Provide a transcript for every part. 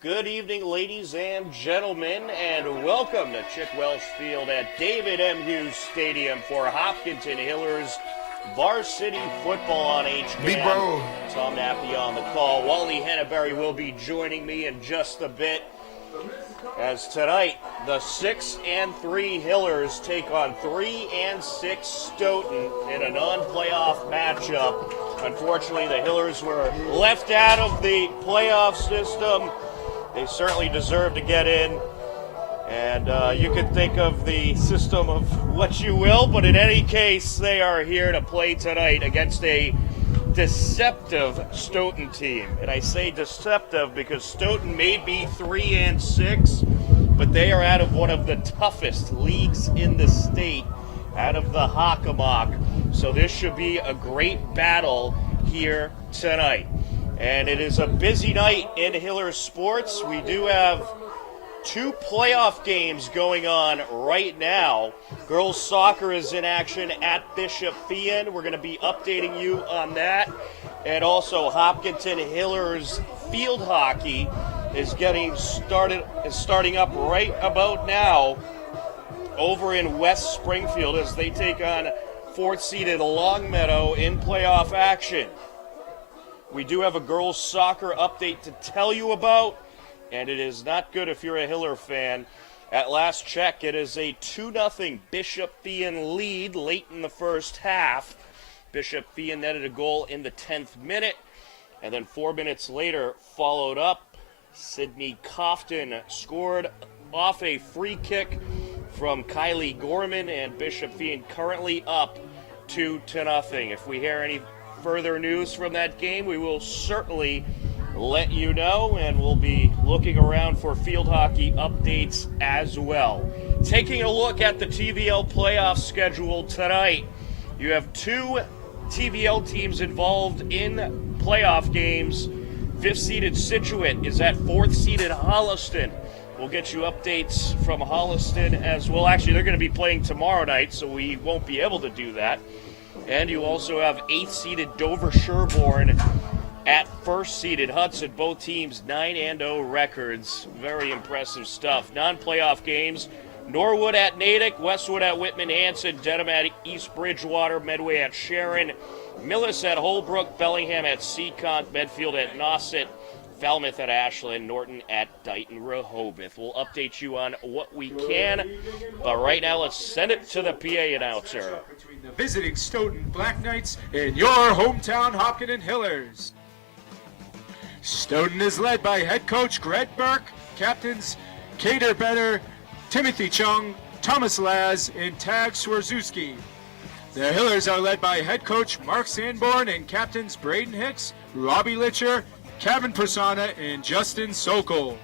Good evening, ladies and gentlemen, and welcome to Chick Welsh Field at David M. Hughes Stadium for Hopkinton Hillers Varsity Football on HCAM. Be bold. Tom Nappy on the call. Wally Henneberry will be joining me in just a bit, as tonight the 6-3 Hillers take on 3-6 Stoughton in a non-playoff matchup. Unfortunately, the Hillers were left out of the playoff system. They certainly deserve to get in, and you can think of the system of what you will, but in any case, they are here to play tonight against a deceptive Stoughton team. And I say deceptive because Stoughton may be 3-6, but they are out of one of the toughest leagues in the state, out of the Hockomock. So this should be a great battle here tonight. And it is a busy night in Hiller sports. We do have two playoff games going on right now. Girls soccer is in action at Bishop Fien. We're going to be updating you on that. And also Hopkinton Hillers field hockey is starting up right about now over in West Springfield as they take on fourth-seeded Longmeadow in playoff action. We do have a girls soccer update to tell you about, and it is not good if you're a Hiller fan. At last check, it is a 2-0 Bishop Fien lead late in the first half. Bishop Fien netted a goal in the 10th minute, and then 4 minutes later followed up. Sydney Cofton scored off a free kick from Kylie Gorman, and Bishop Fien currently up 2-0. If we hear any further news from that game, we will certainly let you know, and we'll be looking around for field hockey updates as well. Taking a look at the TVL playoff schedule tonight, you have two TVL teams involved in playoff games. 5th-seeded Scituate is at 4th-seeded Holliston. We'll get you updates from Holliston as well. Actually, they're going to be playing tomorrow night, so we won't be able to do that. And you also have 8th-seeded Dover Sherborne at 1st-seeded Hudson. Both teams 9-0 records. Very impressive stuff. Non-playoff games: Norwood at Natick, Westwood at Whitman Hanson, Dedham at East Bridgewater, Medway at Sharon, Millis at Holbrook, Bellingham at Seekonk, Medfield at Nauset, Falmouth at Ashland, Norton at Dighton Rehoboth. We'll update you on what we can, but right now let's send it to the PA announcer. Between the visiting Stoughton Black Knights and your hometown Hopkinton Hillers. Stoughton is led by head coach Greg Burke, captains Kader Better, Timothy Chung, Thomas Laz, and Tag Swarzewski. The Hillers are led by head coach Mark Sanborn and captains Braden Hicks, Robbie Litcher, Kevin Persona, and Justin Sokol.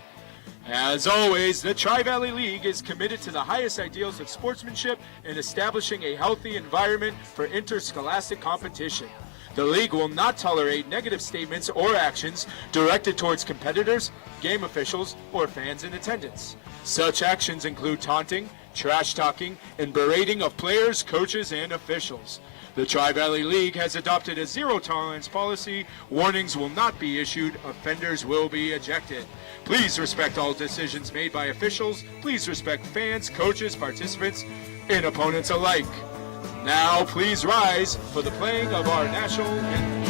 As always, the Tri-Valley League is committed to the highest ideals of sportsmanship and establishing a healthy environment for interscholastic competition. The league will not tolerate negative statements or actions directed towards competitors, game officials, or fans in attendance. Such actions include taunting, trash-talking, and berating of players, coaches, and officials. The Tri-Valley League has adopted a zero-tolerance policy. Warnings will not be issued. Offenders will be ejected. Please respect all decisions made by officials. Please respect fans, coaches, participants, and opponents alike. Now, please rise for the playing of our national anthem.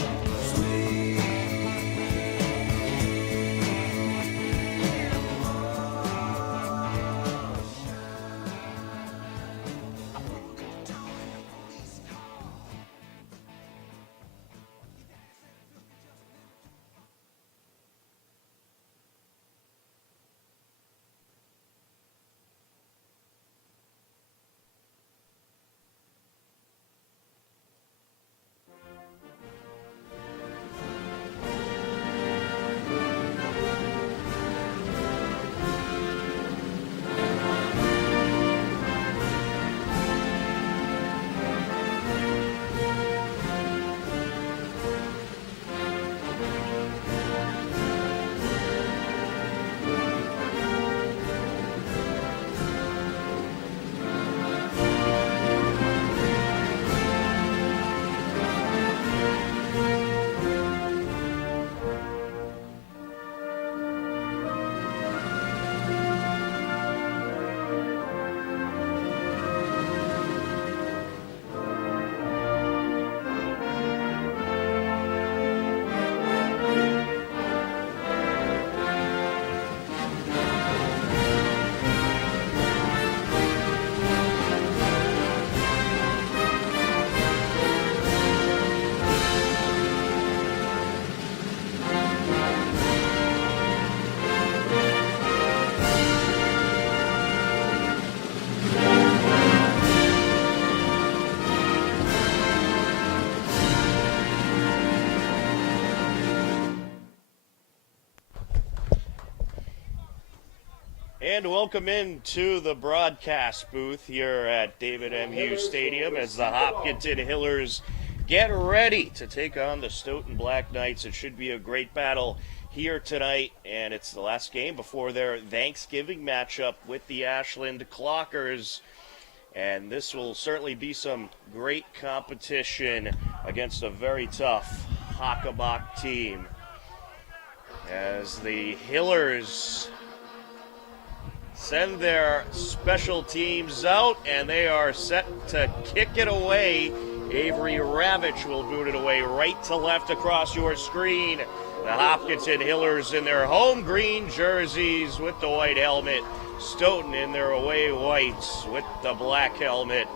And welcome into the broadcast booth here at David M. Hughes Stadium as the Hopkinton Hillers get ready to take on the Stoughton Black Knights. It should be a great battle here tonight, and it's the last game before their Thanksgiving matchup with the Ashland Clockers. And this will certainly be some great competition against a very tough Hockomock team. As the Hillers send their special teams out, and they are set to kick it away. Avery Ravitch will boot it away right to left across your screen. The Hopkinton Hillers in their home green jerseys with the white helmet. Stoughton in their away whites with the black helmet.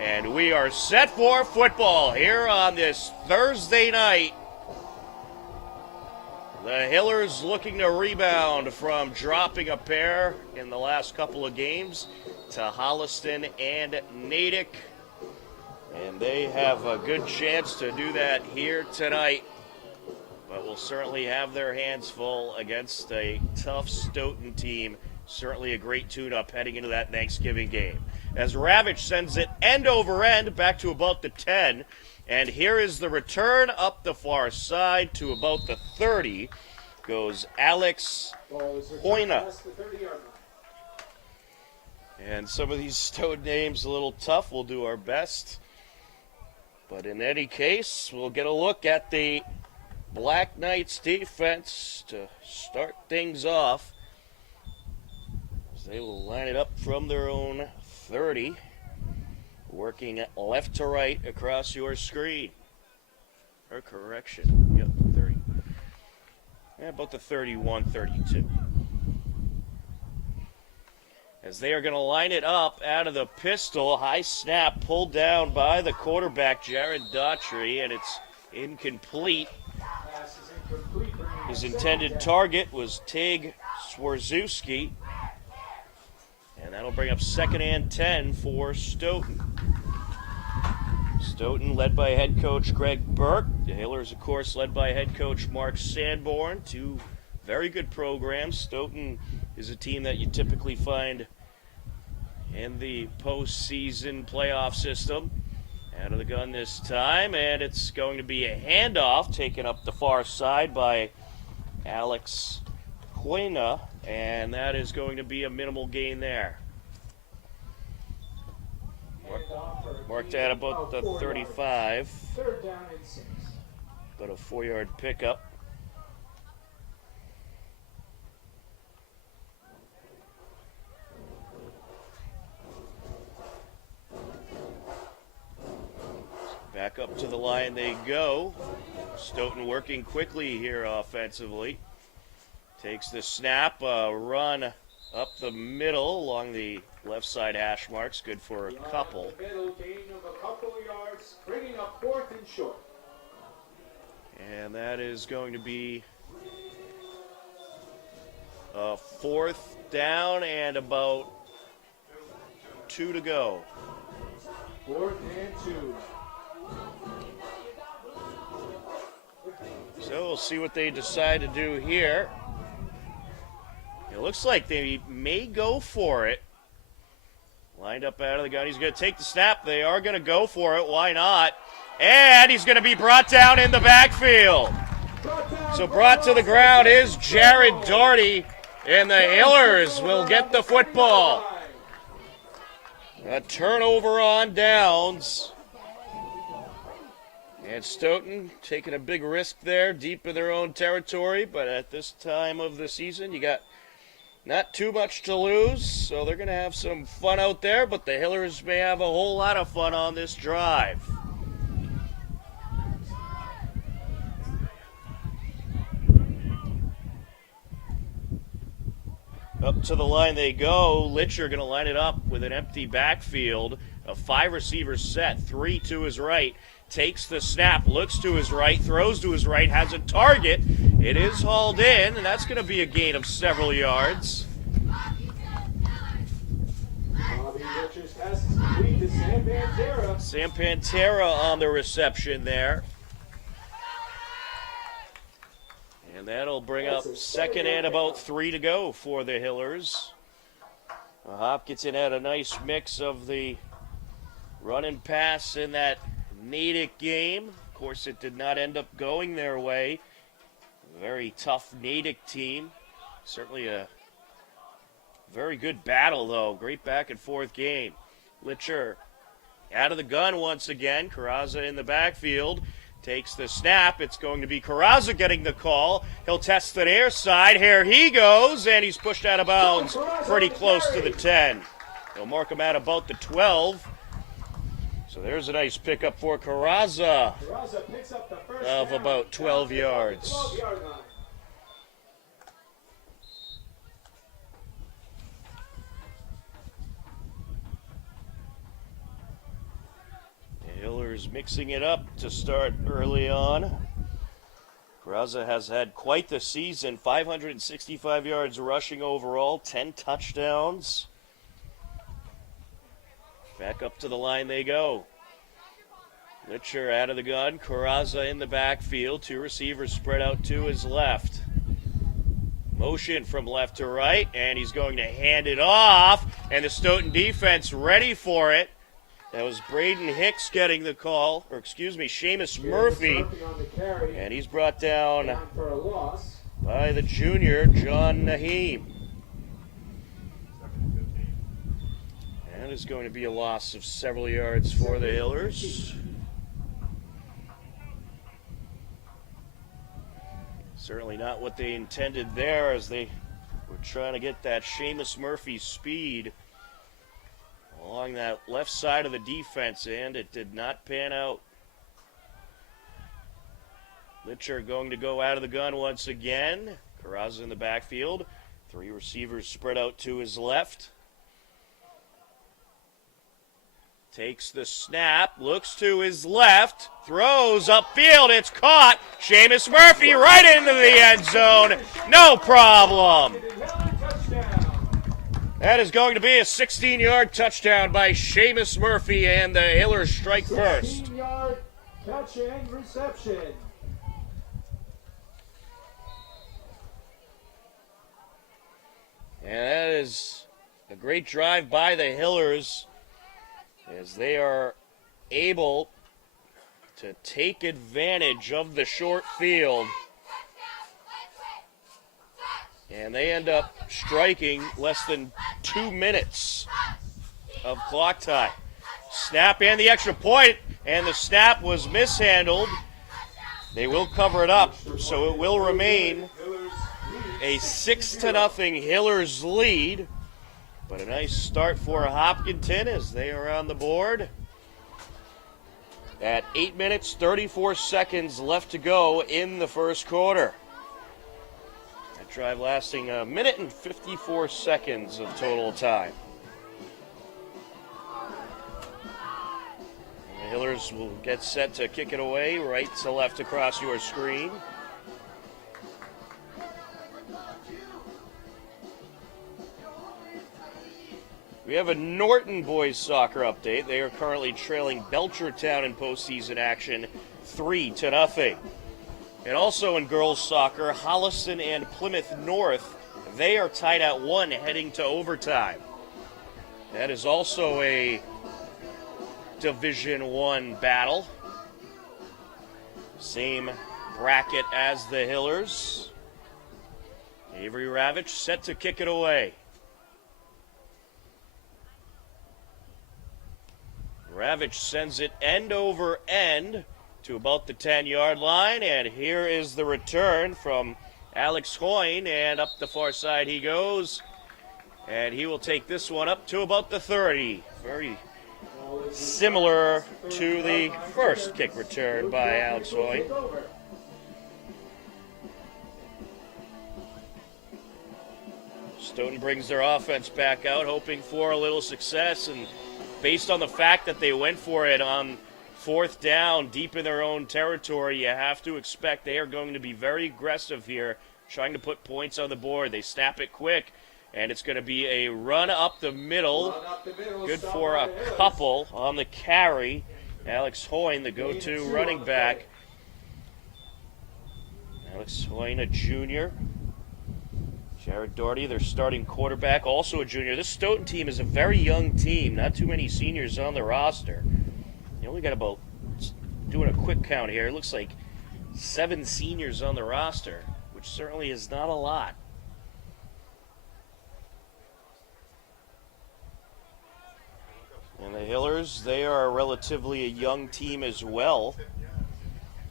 And we are set for football here on this Thursday night. The Hillers looking to rebound from dropping a pair in the last couple of games to Holliston and Natick. And they have a good chance to do that here tonight. But will certainly have their hands full against a tough Stoughton team. Certainly a great tune-up heading into that Thanksgiving game. As Ravitch sends it end over end back to about the 10. And here is the return up the far side to about the 30. Goes Alex Hoyna. And some of these Stoughton names a little tough. We'll do our best. But in any case, we'll get a look at the Black Knights defense to start things off. They will line it up from their own 30. Working left to right across your screen. Or correction. Yep, 30. Yeah, about the 31, 32. As they are going to line it up out of the pistol. High snap pulled down by the quarterback, Jared Daughtry, and it's incomplete. His intended target was Tig Swarzewski. And that'll bring up second and 10 for Stoughton. Stoughton led by head coach Greg Burke. The Hillers, of course, led by head coach Mark Sanborn. Two very good programs. Stoughton is a team that you typically find in the postseason playoff system. Out of the gun this time, and it's going to be a handoff taken up the far side by Alex Hoyna, and that is going to be a minimal gain there. Marked at about the 35. Third down and 6. But a 4-yard pickup. Back up to the line they go. Stoughton working quickly here offensively. Takes the snap, run up the middle along the left side hash marks. Good for a couple. Middle gain of a couple of yards, bringing up 4th and short. And that is going to be a 4th down and about 2 to go. 4th and 2. So we'll see what they decide to do here. It looks like they may go for it. Lined up out of the gun. He's going to take the snap. They are going to go for it. Why not? And he's going to be brought down in the backfield. So brought to the ground is Jared Daughtry, and the Hillers will get the football. A turnover on downs. And Stoughton taking a big risk there, deep in their own territory. But at this time of the season, you got not too much to lose. So they're going to have some fun out there. But the Hillers may have a whole lot of fun on this drive. Up to the line they go. Litcher going to line it up with an empty backfield. A 5-receiver set, 3 to his right. Takes the snap, looks to his right, throws to his right, has a target. It is hauled in, and that's going to be a gain of several yards. Bobby Litcher's pass is complete to Sam Pantera. Sam Pantera on the reception there. And that'll bring up second and about 3 to go for the Hillers. Hopkinton had a nice mix of the run and pass in that Natick game. Of course, it did not end up going their way. Very tough Natick team. Certainly a very good battle, though. Great back and forth game. Litcher out of the gun once again. Carrazza in the backfield. Takes the snap. It's going to be Carrazza getting the call. He'll test the near side. Here he goes, and he's pushed out of bounds pretty close to the 10. They'll mark him at about the 12. So there's a nice pickup for Carrazza of about 12 yards. Hillers mixing it up to start early on. Carrazza has had quite the season, 565 yards rushing overall, 10 touchdowns. Back up to the line they go. Litcher out of the gun, Carrazza in the backfield, two receivers spread out to his left. Motion from left to right, and he's going to hand it off, and the Stoughton defense ready for it. That was Braden Hicks getting the call, or excuse me, Seamus Murphy, and he's brought down by the junior, John Naheem. That is going to be a loss of several yards for the Hillers. Certainly not what they intended there, as they were trying to get that Seamus Murphy speed along that left side of the defense, and it did not pan out. Litcher going to go out of the gun once again. Carrazza in the backfield. Three receivers spread out to his left. Takes the snap, looks to his left, throws upfield, it's caught. Seamus Murphy right into the end zone. No problem. That is going to be a 16-yard touchdown by Seamus Murphy, and the Hillers strike first. 16-yard catch and reception. And that is a great drive by the Hillers, as they are able to take advantage of the short field. And they end up striking less than 2 minutes of clock time. Snap and the extra point, and the snap was mishandled. They will cover it up, so it will remain a 6-0 Hillers lead. But a nice start for Hopkinton as they are on the board. At 8 minutes, 34 seconds left to go in the first quarter. Drive lasting a minute and 54 seconds of total time. And the Hillers will get set to kick it away right to left across your screen. We have a Norton boys soccer update. They are currently trailing Belchertown in postseason action 3-0. And also in girls soccer, Holliston and Plymouth North, they are tied at 1 heading to overtime. That is also a Division I battle. Same bracket as the Hillers. Avery Ravitch set to kick it away. Ravitch sends it end over end to about the 10-yard line, and here is the return from Alex Hoyne, and up the far side he goes, and he will take this one up to about the 30. Very similar to the first kick return by Alex Hoyne. Stoughton brings their offense back out, hoping for a little success, and based on the fact that they went for it on 4th down, deep in their own territory, you have to expect they are going to be very aggressive here, trying to put points on the board. They snap it quick, and it's going to be a run up the middle. Good for a couple on the carry. Alex Hoyne, the go-to running back. Alex Hoyne, a junior. Jared Doherty, their starting quarterback, also a junior. This Stoughton team is a very young team. Not too many seniors on the roster. You only got about, doing a quick count here, it looks like 7 seniors on the roster, which certainly is not a lot. And the Hillers, they are relatively a young team as well.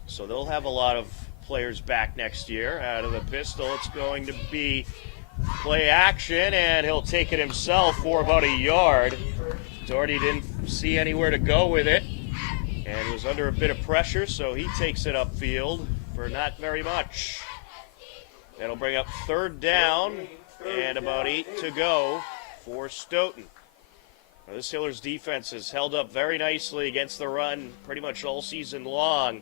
So they'll have a lot of players back next year. Out of the pistol, it's going to be play action, and he'll take it himself for about a yard. Doherty didn't see anywhere to go with it and was under a bit of pressure, so he takes it upfield for not very much. That'll bring up 3rd down and about 8 to go for Stoughton. Now, this Hillers defense has held up very nicely against the run pretty much all season long.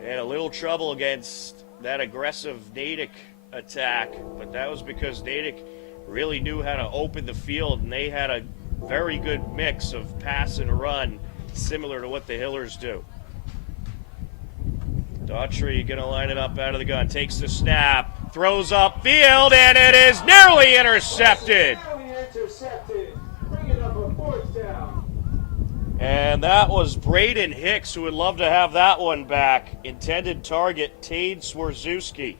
They had a little trouble against that aggressive Natick attack, but that was because Natick really knew how to open the field, and they had a very good mix of pass and run, similar to what the Hillers do. Daughtry going to line it up out of the gun, takes the snap, throws upfield, and it is nearly intercepted. And that was Braden Hicks, who would love to have that one back. Intended target, Tade Swarzewski.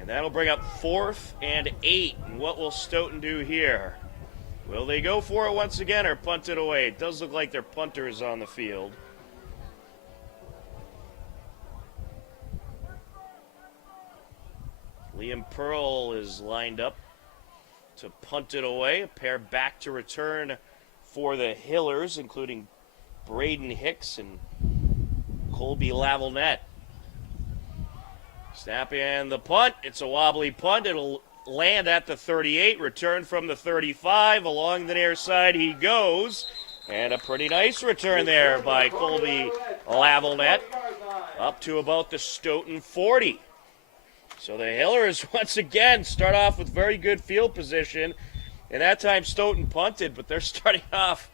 And that'll bring up 4th and 8. And what will Stoughton do here? Will they go for it once again or punt it away? It does look like their punter is on the field. Liam Pearl is lined up to punt it away. A pair back to return for the Hillers, including Braden Hicks and Colby Lavalnette. Snap and the punt. It's a wobbly punt. It'll land at the 38, return from the 35. Along the near side he goes. And a pretty nice return there by Colby Lavalnette. Up to about the Stoughton 40. So the Hillers, once again, start off with very good field position. And that time Stoughton punted, but they're starting off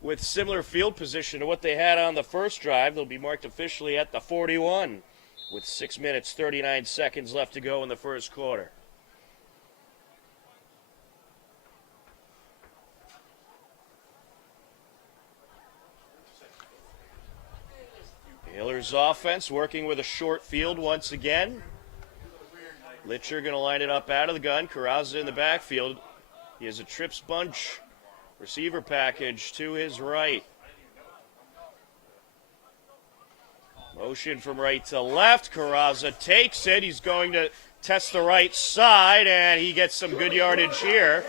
with similar field position to what they had on the first drive. They'll be marked officially at the 41 with 6 minutes, 39 seconds left to go in the first quarter. The Hillers offense working with a short field once again. Litcher going to line it up out of the gun. Carrazza in the backfield. He has a trips bunch receiver package to his right. Motion from right to left. Carrazza takes it. He's going to test the right side, and he gets some good yardage here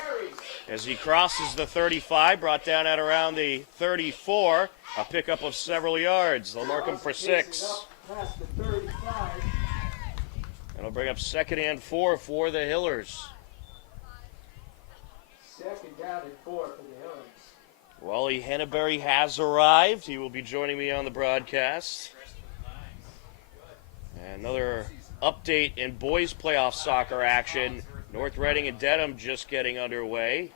as he crosses the 35, brought down at around the 34. A pickup of several yards. They'll mark him for 6. That'll bring up 2nd and 4 for the Hillers. 2nd down and 4 for the Hillers. Wally Henneberry has arrived. He will be joining me on the broadcast. And another update in boys playoff soccer action. North Reading and Dedham just getting underway.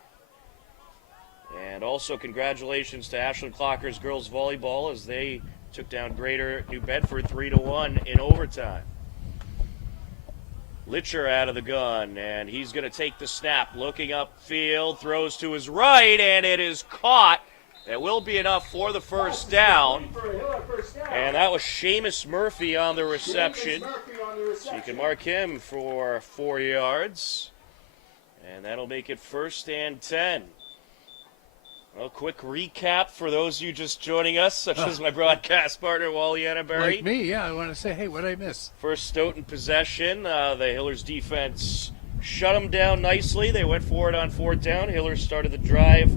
And also congratulations to Ashland Clockers girls volleyball as they took down Greater New Bedford 3-1 in overtime. Litcher out of the gun, and he's going to take the snap. Looking upfield, throws to his right, and it is caught. That will be enough for the first down. And that was Seamus Murphy on the reception. So you can mark him for 4 yards. And that'll make it 1st and 10. A quick recap for those of you just joining us, such as my broadcast partner, Wally Henneberry. Like me, yeah. I want to say, hey, what did I miss? First Stoughton possession. The Hillers defense shut them down nicely. They went for it on 4th down. Hillers started the drive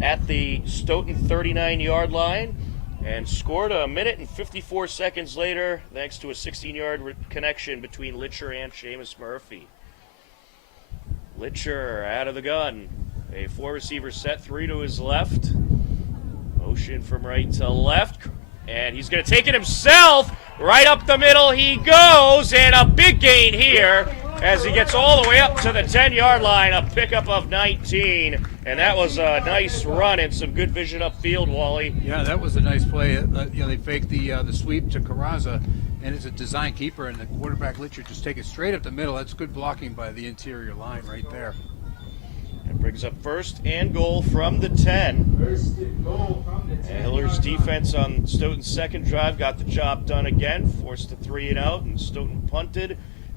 at the Stoughton 39-yard line and scored a minute and 54 seconds later thanks to a 16-yard connection between Litcher and Seamus Murphy. Litcher out of the gun. A 4-receiver set, 3 to his left. Motion from right to left. And he's going to take it himself. Right up the middle he goes. And a big gain here as he gets all the way up to the 10-yard line. A pickup of 19. And that was a nice run and some good vision upfield, Wally. Yeah, that was a nice play. They faked the sweep to Carrazza, And it's a design keeper, and the quarterback Litcher just take it straight up the middle. That's good blocking by the interior line right there. It brings up first and goal from the 10. First and goal from the 10. Hiller's defense on Stoughton's second drive got the job done again, forced a 3 and out, and Stoughton punted.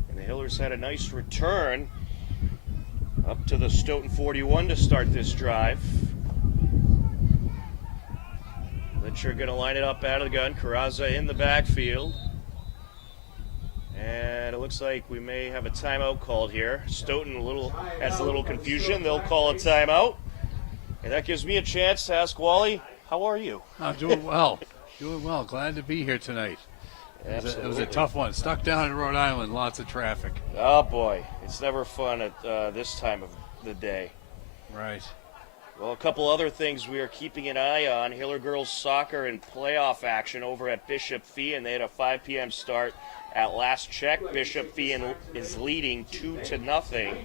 And the Hillers had a nice return up to the Stoughton 41 to start this drive. Litcher going to line it up out of the gun. Carrazza in the backfield. And it looks like we may have a timeout called here. Stoughton has a little confusion. They'll call a timeout. And that gives me a chance to ask Wally, how are you? I'm doing well. Doing well. Glad to be here tonight. It was a tough one. Stuck down in Rhode Island. Lots of traffic. Oh, boy. It's never fun at this time of the day. Right. Well, a couple other things we are keeping an eye on. Hiller girls soccer and playoff action over at Bishop Fee, and they had a 5 p.m. start. At last check, Bishop Fee is leading 2-0.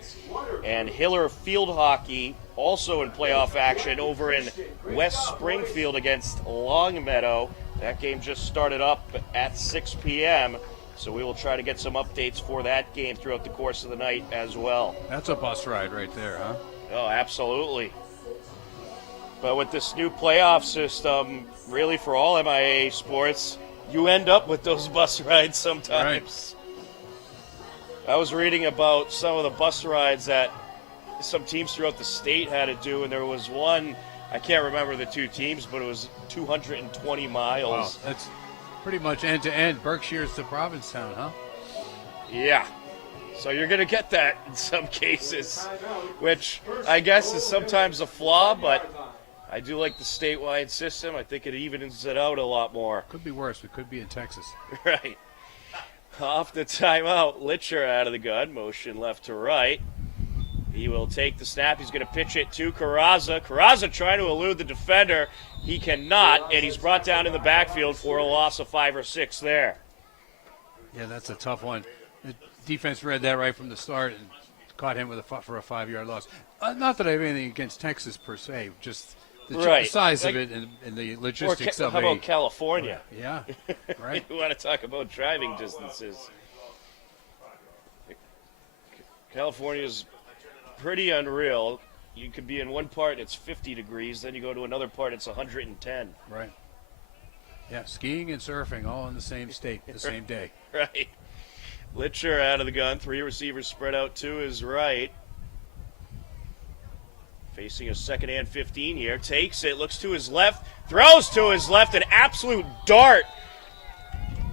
And Hiller field hockey also in playoff action over in West Springfield against Longmeadow. That game just started up at 6 p.m., so we will try to get some updates for that game throughout the course of the night as well. That's a bus ride right there, huh? Oh, absolutely. But with this new playoff system, really for all MIA sports, you end up with those bus rides sometimes. Right. I was reading about some of the bus rides that some teams throughout the state had to do, and there was one, I can't remember the two teams, but it was 220 miles. Wow, that's pretty much end-to-end. Berkshire's to Provincetown, huh? Yeah. So you're going to get that in some cases, which I guess is sometimes a flaw, but I do like the statewide system. I think it evens it out a lot more. Could be worse. We could be in Texas. Right. Off the timeout, Litcher out of the gun, motion left to right. He will take the snap. He's going to pitch it to Carrazza. Carrazza trying to elude the defender. He cannot, and he's brought down in the backfield for a loss of 5 or 6 there. Yeah, that's a tough one. The defense read that right from the start and caught him with for a 5-yard loss. Not that I have anything against Texas per se, just the size of it and the logistics of it. How about California? Yeah, right. You want to talk about driving distances. California's pretty unreal. You could be in one part, it's 50 degrees. Then you go to another part, it's 110. Right. Yeah, skiing and surfing all in the same state, the same day. Right. Litcher out of the gun. 3 receivers spread out to his right. Facing a 2nd and 15 here. Takes it, looks to his left, throws to his left, an absolute dart.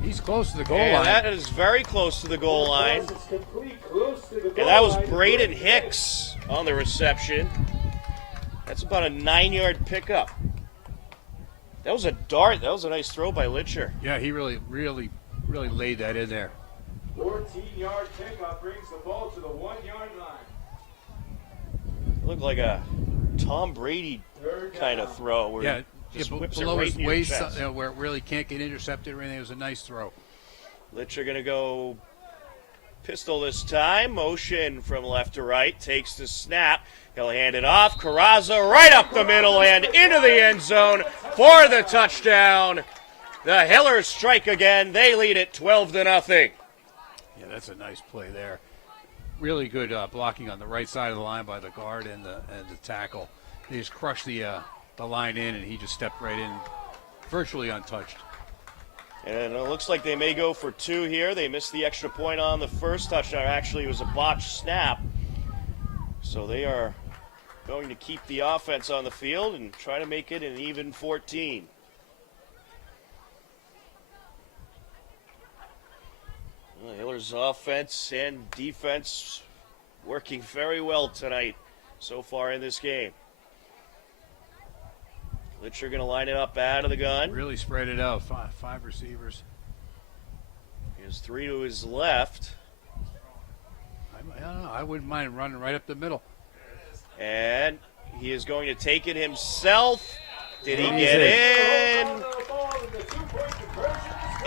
He's close to the goal and line. That is very close to the goal line. And that was Braden Hicks on the reception. That's about a 9-yard pickup. That was a dart. That was a nice throw by Litcher. Yeah, he really laid that in there. 14-yard pickup brings the ball to the 1-yard line. Looked like a Tom Brady kind of throw. Where just whips below it right his in your waist, chest. where it really can't get intercepted or anything. It was a nice throw. Litcher going to go pistol this time. Motion from left to right. Takes the snap. He'll hand it off. Carrazza right up the middle and into the end zone for the touchdown. The Hillers strike again. They lead it 12-0. Yeah, that's a nice play there. Really good blocking on the right side of the line by the guard and the tackle. They just crushed the line in, and he just stepped right in, virtually untouched. And it looks like they may go for 2 here. They missed the extra point on the first touchdown. Actually, it was a botched snap. So they are going to keep the offense on the field and try to make it an even 14. The Hillers' offense and defense working very well tonight so far in this game. Litcher going to line it up out of the gun. Really spread it out. Five receivers. He has 3 to his left. I don't know. I wouldn't mind running right up the middle. And he is going to take it himself. Did he get in?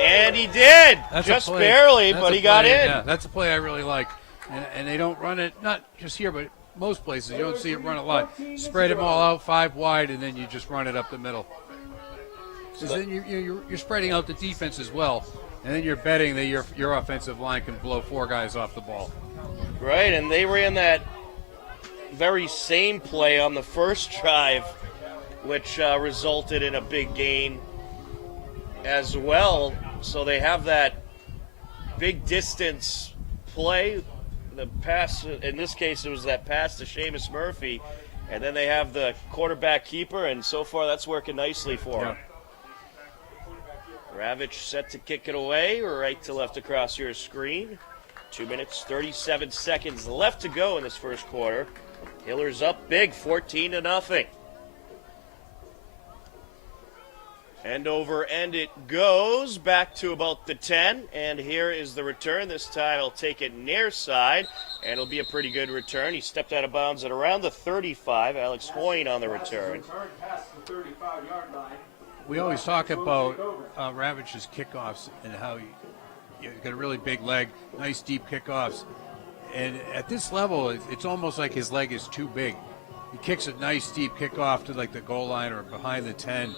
And he did. That's just barely, but he got in. Yeah, that's a play I really like. And they don't run it, not just here, but most places. You don't see it run a lot. Spread them all out 5 wide, and then you just run it up the middle. Because then you're spreading out the defense as well. and then you're betting that your offensive line can blow 4 guys off the ball. Right, and they ran that very same play on the first drive, which resulted in a big gain as well. So they have that big distance play, the pass, in this case it was that pass to Seamus Murphy, and then they have the quarterback keeper, and so far that's working nicely for him. Ravitch set to kick it away, right to left across your screen. 2 minutes, 37 seconds left to go in this first quarter. Hillers up big, 14-0. End over end it goes, back to about the 10, and here is the return. This time he'll take it near side, and it'll be a pretty good return. He stepped out of bounds at around the 35. Alex Hoyne on the return. Past the 35-yard line. We always talk about Ravitch's kickoffs and how you got a really big leg, nice deep kickoffs. And at this level, it's almost like his leg is too big. He kicks a nice deep kickoff to like the goal line or behind the 10,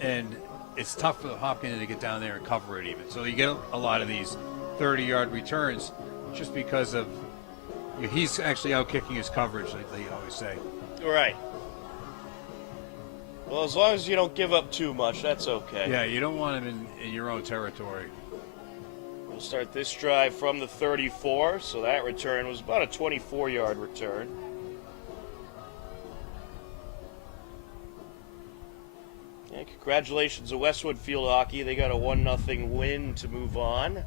and it's tough for Hopkins to get down there and cover it even. So you get a lot of these 30-yard returns just because of he's actually out kicking his coverage, like they always say. Right. Well, as long as you don't give up too much, that's okay. Yeah, you don't want him in your own territory. We'll start this drive from the 34, so that return was about a 24-yard return. And congratulations to Westwood Field Hockey. They got a 1-0 win to move on.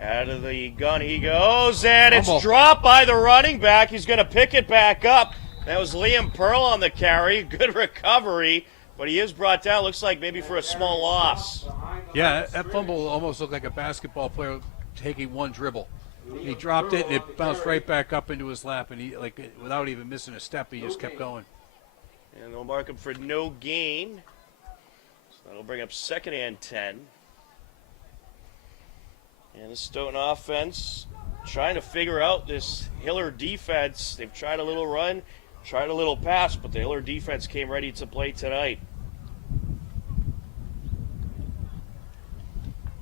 Out of the gun he goes, and it's dropped by the running back. He's going to pick it back up. That was Liam Pearl on the carry. Good recovery, but he is brought down. Looks like maybe for a small loss. Yeah, that fumble almost looked like a basketball player taking one dribble. He dropped it, and it bounced right back up into his lap, and he, like, without even missing a step, he just kept going. And they'll mark him for no gain. So that'll bring up 2nd and 10. And the Stoughton offense trying to figure out this Hiller defense. They've tried a little run, tried a little pass, but the Hiller defense came ready to play tonight.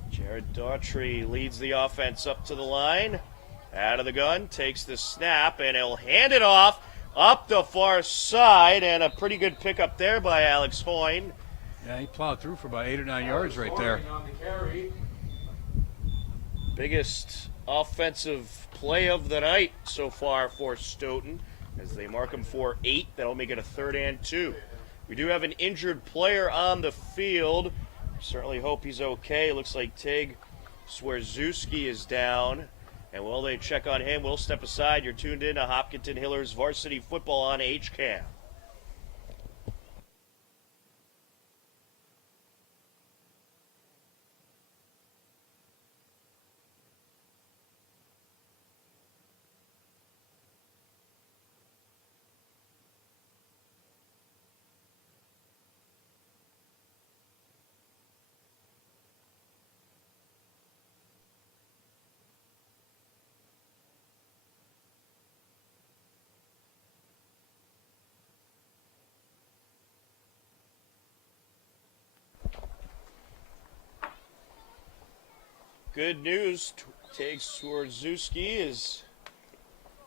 Jared Daughtry leads the offense up to the line. Out of the gun, takes the snap, and he'll hand it off up the far side, and a pretty good pickup there by Alex Hoyne. Yeah, he plowed through for about 8 or 9 yards right there. Biggest offensive play of the night so far for Stoughton, as they mark him for 8. That'll make it a 3rd and 2. We do have an injured player on the field. Certainly hope he's okay. Looks like Tig Swerzewski is down. And while they check on him, we'll step aside. You're tuned in to Hopkinton Hillers Varsity Football on HCAM. Good news, Tig Swerzewski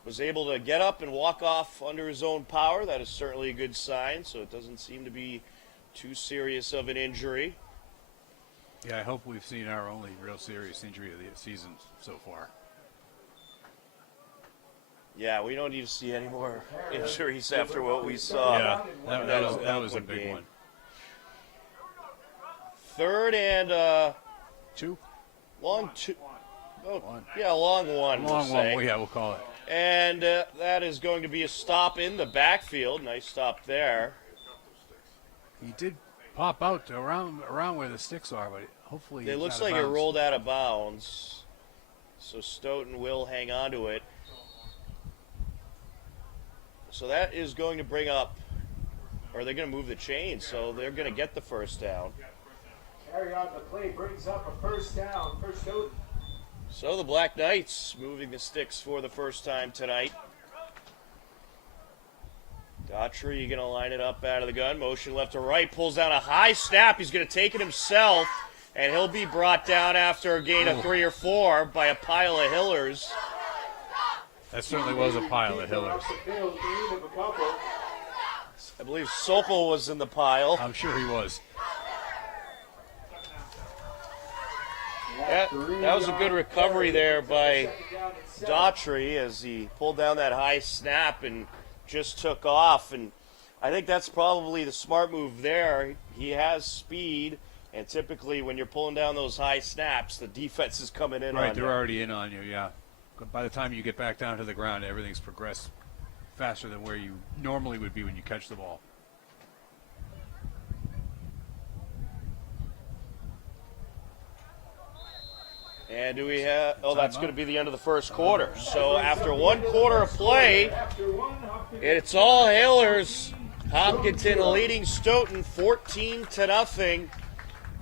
was able to get up and walk off under his own power. That is certainly a good sign, so it doesn't seem to be too serious of an injury. Yeah, I hope we've seen our only real serious injury of the season so far. Yeah, we don't need to see any more injuries after what we saw. Yeah, that was a big one. 3rd and 2. long 2. Oh, One. yeah, long 1. Long we'll one, say. well, yeah, we'll call it. And that is going to be a stop in the backfield. Nice stop there. He did pop out around where the sticks are, but hopefully It looks like it rolled out of bounds. So Stoughton will hang on to it. So that is going to bring up, or they're going to move the chain, so they're going to get the first down. Carry on the play brings up a 1st down for Stoughton. So the Black Knights moving the sticks for the first time tonight. Daughtry going to line it up out of the gun. Motion left to right. Pulls down a high snap. He's going to take it himself. and he'll be brought down after a gain of 3 or 4 by a pile of Hillers. That certainly was a pile of Hillers. I believe Sokol was in the pile. I'm sure he was. That was a good recovery there by Daughtry as he pulled down that high snap and just took off. And I think that's probably the smart move there. He has speed, and typically when you're pulling down those high snaps, the defense is coming in on you. Right, they're already in on you, yeah. By the time you get back down to the ground, everything's progressed faster than where you normally would be when you catch the ball. And do we have, that's going to be the end of the first quarter. So after 1 quarter of play, it's all Hillers. Hopkinton leading Stoughton 14-0.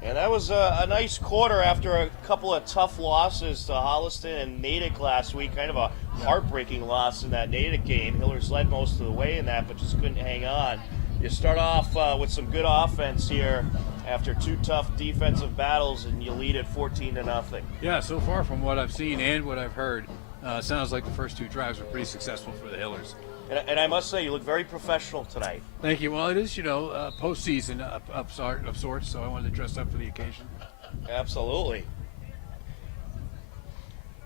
And that was a nice quarter after a couple of tough losses to Holliston and Natick last week. Kind of a heartbreaking loss in that Natick game. Hillers led most of the way in that, but just couldn't hang on. You start off with some good offense here after 2 tough defensive battles, and you lead at 14-0. Yeah, so far from what I've seen and what I've heard, sounds like the first 2 drives were pretty successful for the Hillers. And I must say, you look very professional tonight. Thank you. Well, it is, postseason of sorts, so I wanted to dress up for the occasion. Absolutely.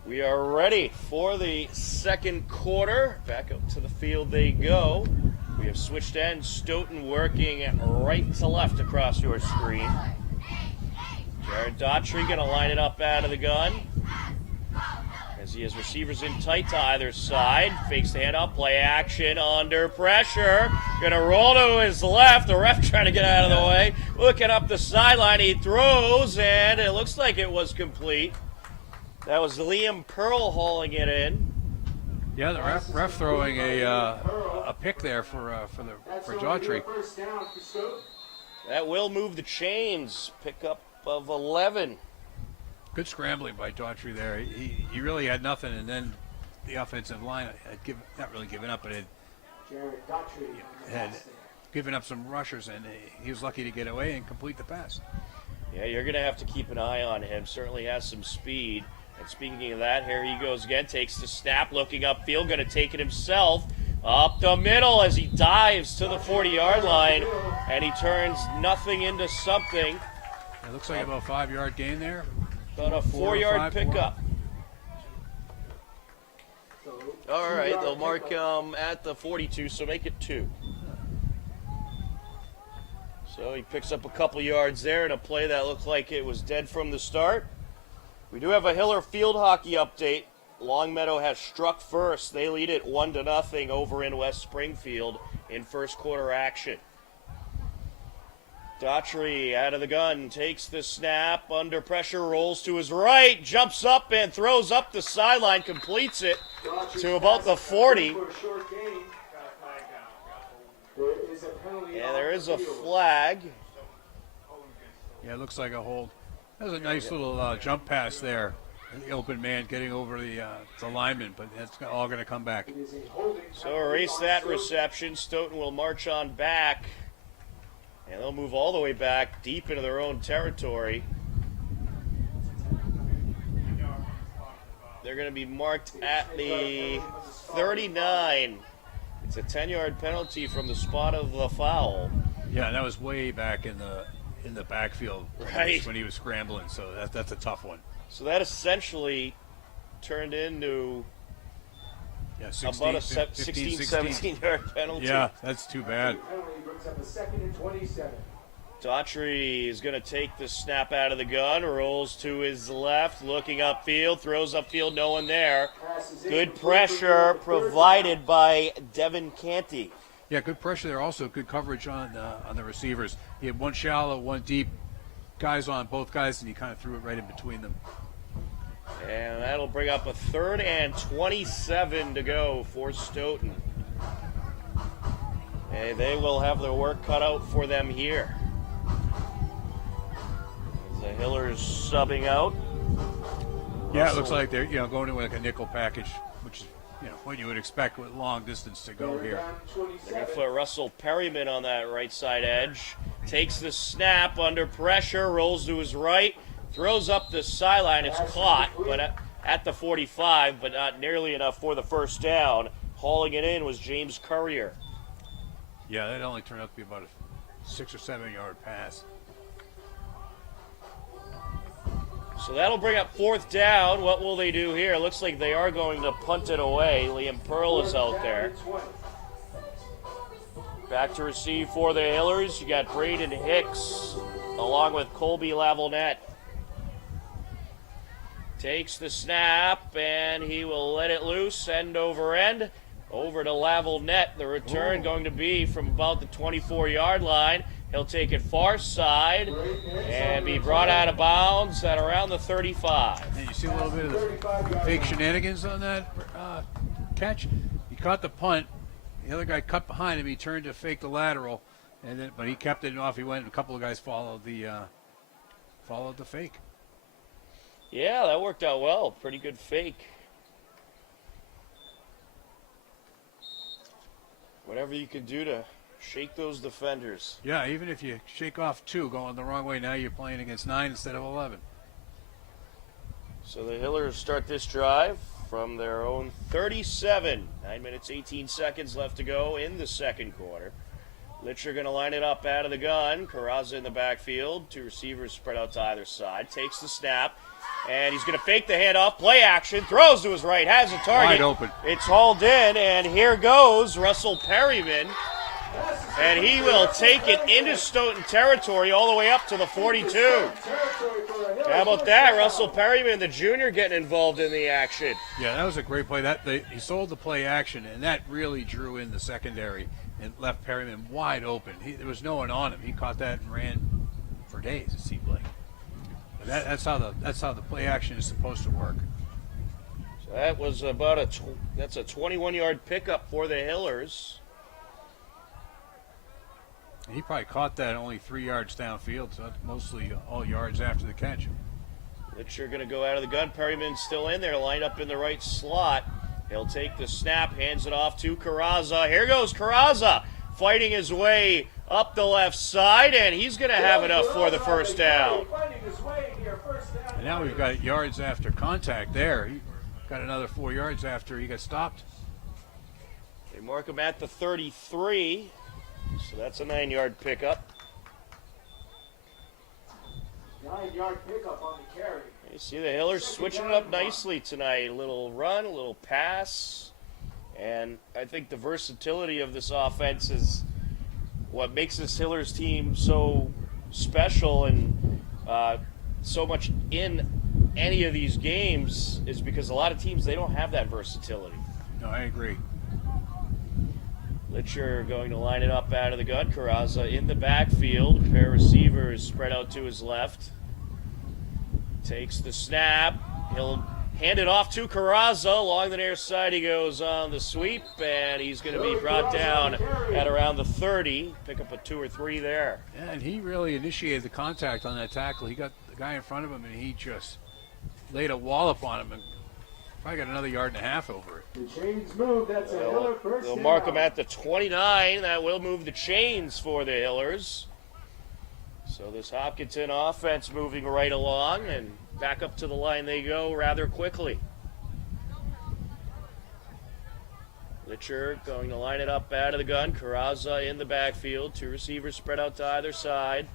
We are ready for the second quarter. Back up to the field they go. We have switched ends. Stoughton working right to left across your screen. Jared Daughtry going to line it up out of the gun. As he has receivers in tight to either side. Fakes the handoff, play action, under pressure. Going to roll to his left. The ref trying to get out of the way. Looking up the sideline, he throws, and it looks like it was complete. That was Liam Pearl hauling it in. Yeah, the ref throwing a pick there for Daughtry. That will move the chains. Pickup of 11. Good scrambling by Daughtry there. He really had nothing, and then the offensive line had not really given up, but had given up some rushers, and he was lucky to get away and complete the pass. Yeah, you're going to have to keep an eye on him. Certainly has some speed. And speaking of that, here he goes again. Takes the snap, looking upfield, going to take it himself. Up the middle as he dives to the 40-yard line, and he turns nothing into something. It looks like about a 5-yard gain there. About a 4-yard pickup. All right, they'll mark at the 42, so make it 2. So he picks up a couple yards there in a play that looked like it was dead from the start. We do have a Hiller field hockey update. Longmeadow has struck first. They lead it 1-0 over in West Springfield in first quarter action. Daughtry out of the gun, takes the snap, under pressure, rolls to his right, jumps up and throws up the sideline, completes it to about the 40. And there is a flag. Yeah, it looks like a hold. That was a nice little jump pass there. The open man getting over the lineman, but that's all going to come back. So erase that reception. Stoughton will march on back. And they'll move all the way back deep into their own territory. They're going to be marked at the 39. It's a 10-yard penalty from the spot of the foul. Yeah, that was way back in the backfield, right, when he was scrambling. So that's a tough one. So that essentially turned into about a 16, 17-yard penalty. Yeah, that's too bad. Daughtry is going to take the snap out of the gun, rolls to his left, looking upfield, throws upfield, no one there. Good pressure provided by Devin Canty. Yeah, good pressure there. Also, good coverage on the receivers. He had one shallow, one deep, guys on both guys, and he kind of threw it right in between them. And that'll bring up a 3rd and 27 to go for Stoughton. And they will have their work cut out for them here. The Hillers subbing out. Yeah, it looks like they're going to like a nickel package, which is what you would expect with long distance to go here. They're going to put Russell Perryman on that right side edge. Takes the snap under pressure, rolls to his right, Throws up the sideline. It's caught, but at the 45, but not nearly enough for the first down. Hauling it in was James Currier. Yeah, that only turned out to be about a 6 or 7 yard pass. So that'll bring up fourth down. What will they do here? Looks like they are going to punt it away. Liam Pearl is out there. Back to receive for the Hillers. You got Braden Hicks along with Colby Lavellette. Takes the snap, and he will let it loose, end over end. Over to Lavellette. The return going to be from about the 24-yard line. He'll take it far side and be brought out of bounds at around the 35. And you see a little bit of the fake shenanigans on that catch. He caught the punt. The other guy cut behind him. He turned to fake the lateral, but he kept it and off he went. And a couple of guys followed the fake. Yeah, that worked out well. Pretty good fake. Whatever you can do to shake those defenders. Yeah, even if you shake off 2 going the wrong way, now you're playing against 9 instead of 11. So the Hillers start this drive from their own 37. 9 minutes, 18 seconds left to go in the second quarter. Litcher going to line it up out of the gun. Carrazza in the backfield. 2 receivers spread out to either side. Takes the snap. And he's going to fake the handoff. Play action. Throws to his right. Has a target. Wide open. It's hauled in. And here goes Russell Perryman. And he will take it into Stoughton territory all the way up to the 42. How about that? Russell Perryman, the junior, getting involved in the action. Yeah, that was a great play. He sold the play action, and that really drew in the secondary and left Perryman wide open. There was no one on him. He caught that and ran for days, it seemed like. But that's how the play action is supposed to work. So that was about that's a 21-yard pickup for the Hillers. He probably caught that only 3 yards downfield, so that's mostly all yards after the catch. Litcher going to go out of the gun. Perryman's still in there, lined up in the right slot. He'll take the snap, hands it off to Carrazza. Here goes Carrazza, fighting his way up the left side, and he's going to have enough for the first down. And now we've got yards after contact there. He got another 4 yards after he got stopped. They mark him at the 33. So that's a 9-yard pickup. 9-yard pickup on the carry. You see the Hillers switching it up nicely tonight. A little run, a little pass. And I think the versatility of this offense is what makes this Hillers team so special and so much in any of these games is because a lot of teams, they don't have that versatility. No, I agree. Litcher going to line it up out of the gun. Carrazza in the backfield. A pair of receivers spread out to his left. Takes the snap. He'll hand it off to Carrazza. Along the near side he goes on the sweep, and he's going to be brought down at around the 30. Pick up a 2 or 3 there. Yeah, and he really initiated the contact on that tackle. He got the guy in front of him, and he just laid a wallop on him and probably got another 1.5 yards over it. The chains move. That's a Hiller first They'll down. mark him at the 29. That will move the chains for the Hillers. So this Hopkinton offense moving right along, and back up to the line they go rather quickly. Litcher going to line it up out of the gun. Carrazza in the backfield. 2 receivers spread out to either side.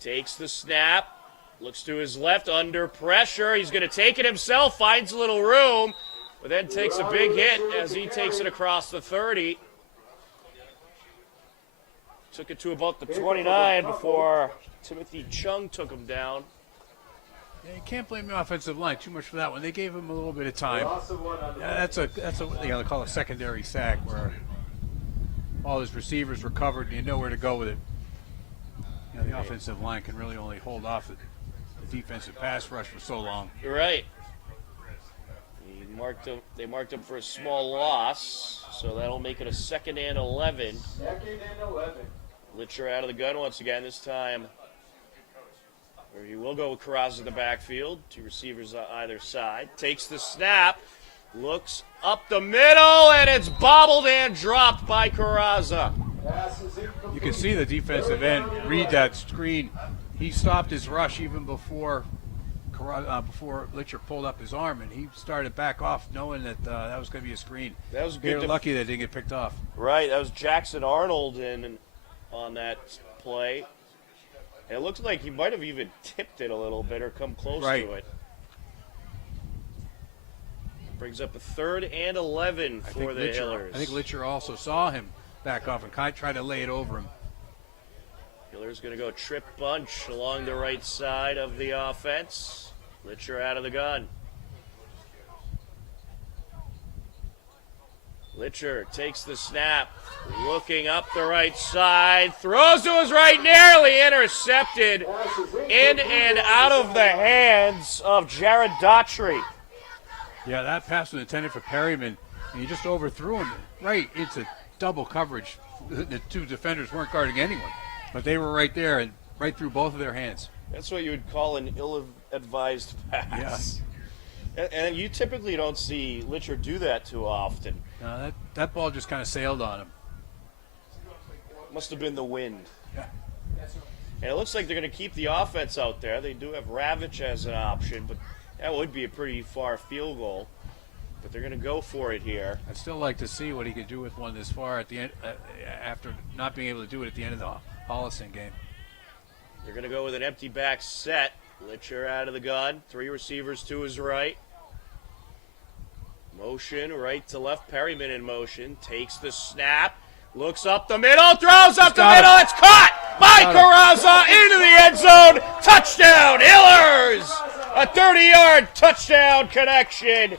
Takes the snap. Looks to his left, under pressure. He's going to take it himself, finds a little room, but then takes a big hit as he takes it across the 30. Took it to about the 29 before Timothy Chung took him down. Yeah, you can't blame the offensive line too much for that one. They gave him a little bit of time. Yeah, that's a what they call a secondary sack where all his receivers were covered and you know where to go with it. You know, the offensive line can really only hold off the defensive pass rush for so long. You're right. They marked him for a small loss, so that'll make it a 2nd and 11. 2nd and 11. Litcher out of the gun once again, this time where he will go with Carrazza in the backfield. 2 receivers on either side. Takes the snap, looks up the middle, and it's bobbled and dropped by Carrazza. Pass is incomplete. You can see the defensive end read that screen. He stopped his rush even before Litcher pulled up his arm, and he started back off knowing that that was going to be a screen. That was They good. were lucky that it didn't get picked off. Right, that was Jackson Arnold on that play. And it looked like he might have even tipped it a little bit or come close to it. Brings up a 3rd and 11 for the Hillers. I think Litcher also saw him back off and tried to lay it over him. Hillers going to go trip bunch along the right side of the offense. Litcher out of the gun. Litcher takes the snap, looking up the right side, throws to his right, nearly intercepted, in and out of the hands of Jared Daughtry. Yeah, that pass was intended for Perryman, and he just overthrew him right into double coverage. The two defenders weren't guarding anyone, but they were right there and right through both of their hands. That's what you would call an ill-advised pass. Yeah. And you typically don't see Litcher do that too often. No, that ball just kind of sailed on him. Must have been the wind. Yeah. And it looks like they're going to keep the offense out there. They do have Ravitch as an option, but that would be a pretty far field goal. But they're going to go for it here. I'd still like to see what he could do with one this far at the end, after not being able to do it at the end of the Holliston game. They're going to go with an empty back set. Litcher out of the gun. 3 receivers to his right. Motion right to left. Perryman in motion. Takes the snap. Looks up the middle. Throws up the middle. It's caught by Carrazza into the end zone. Touchdown, Hillers! A 30-yard touchdown connection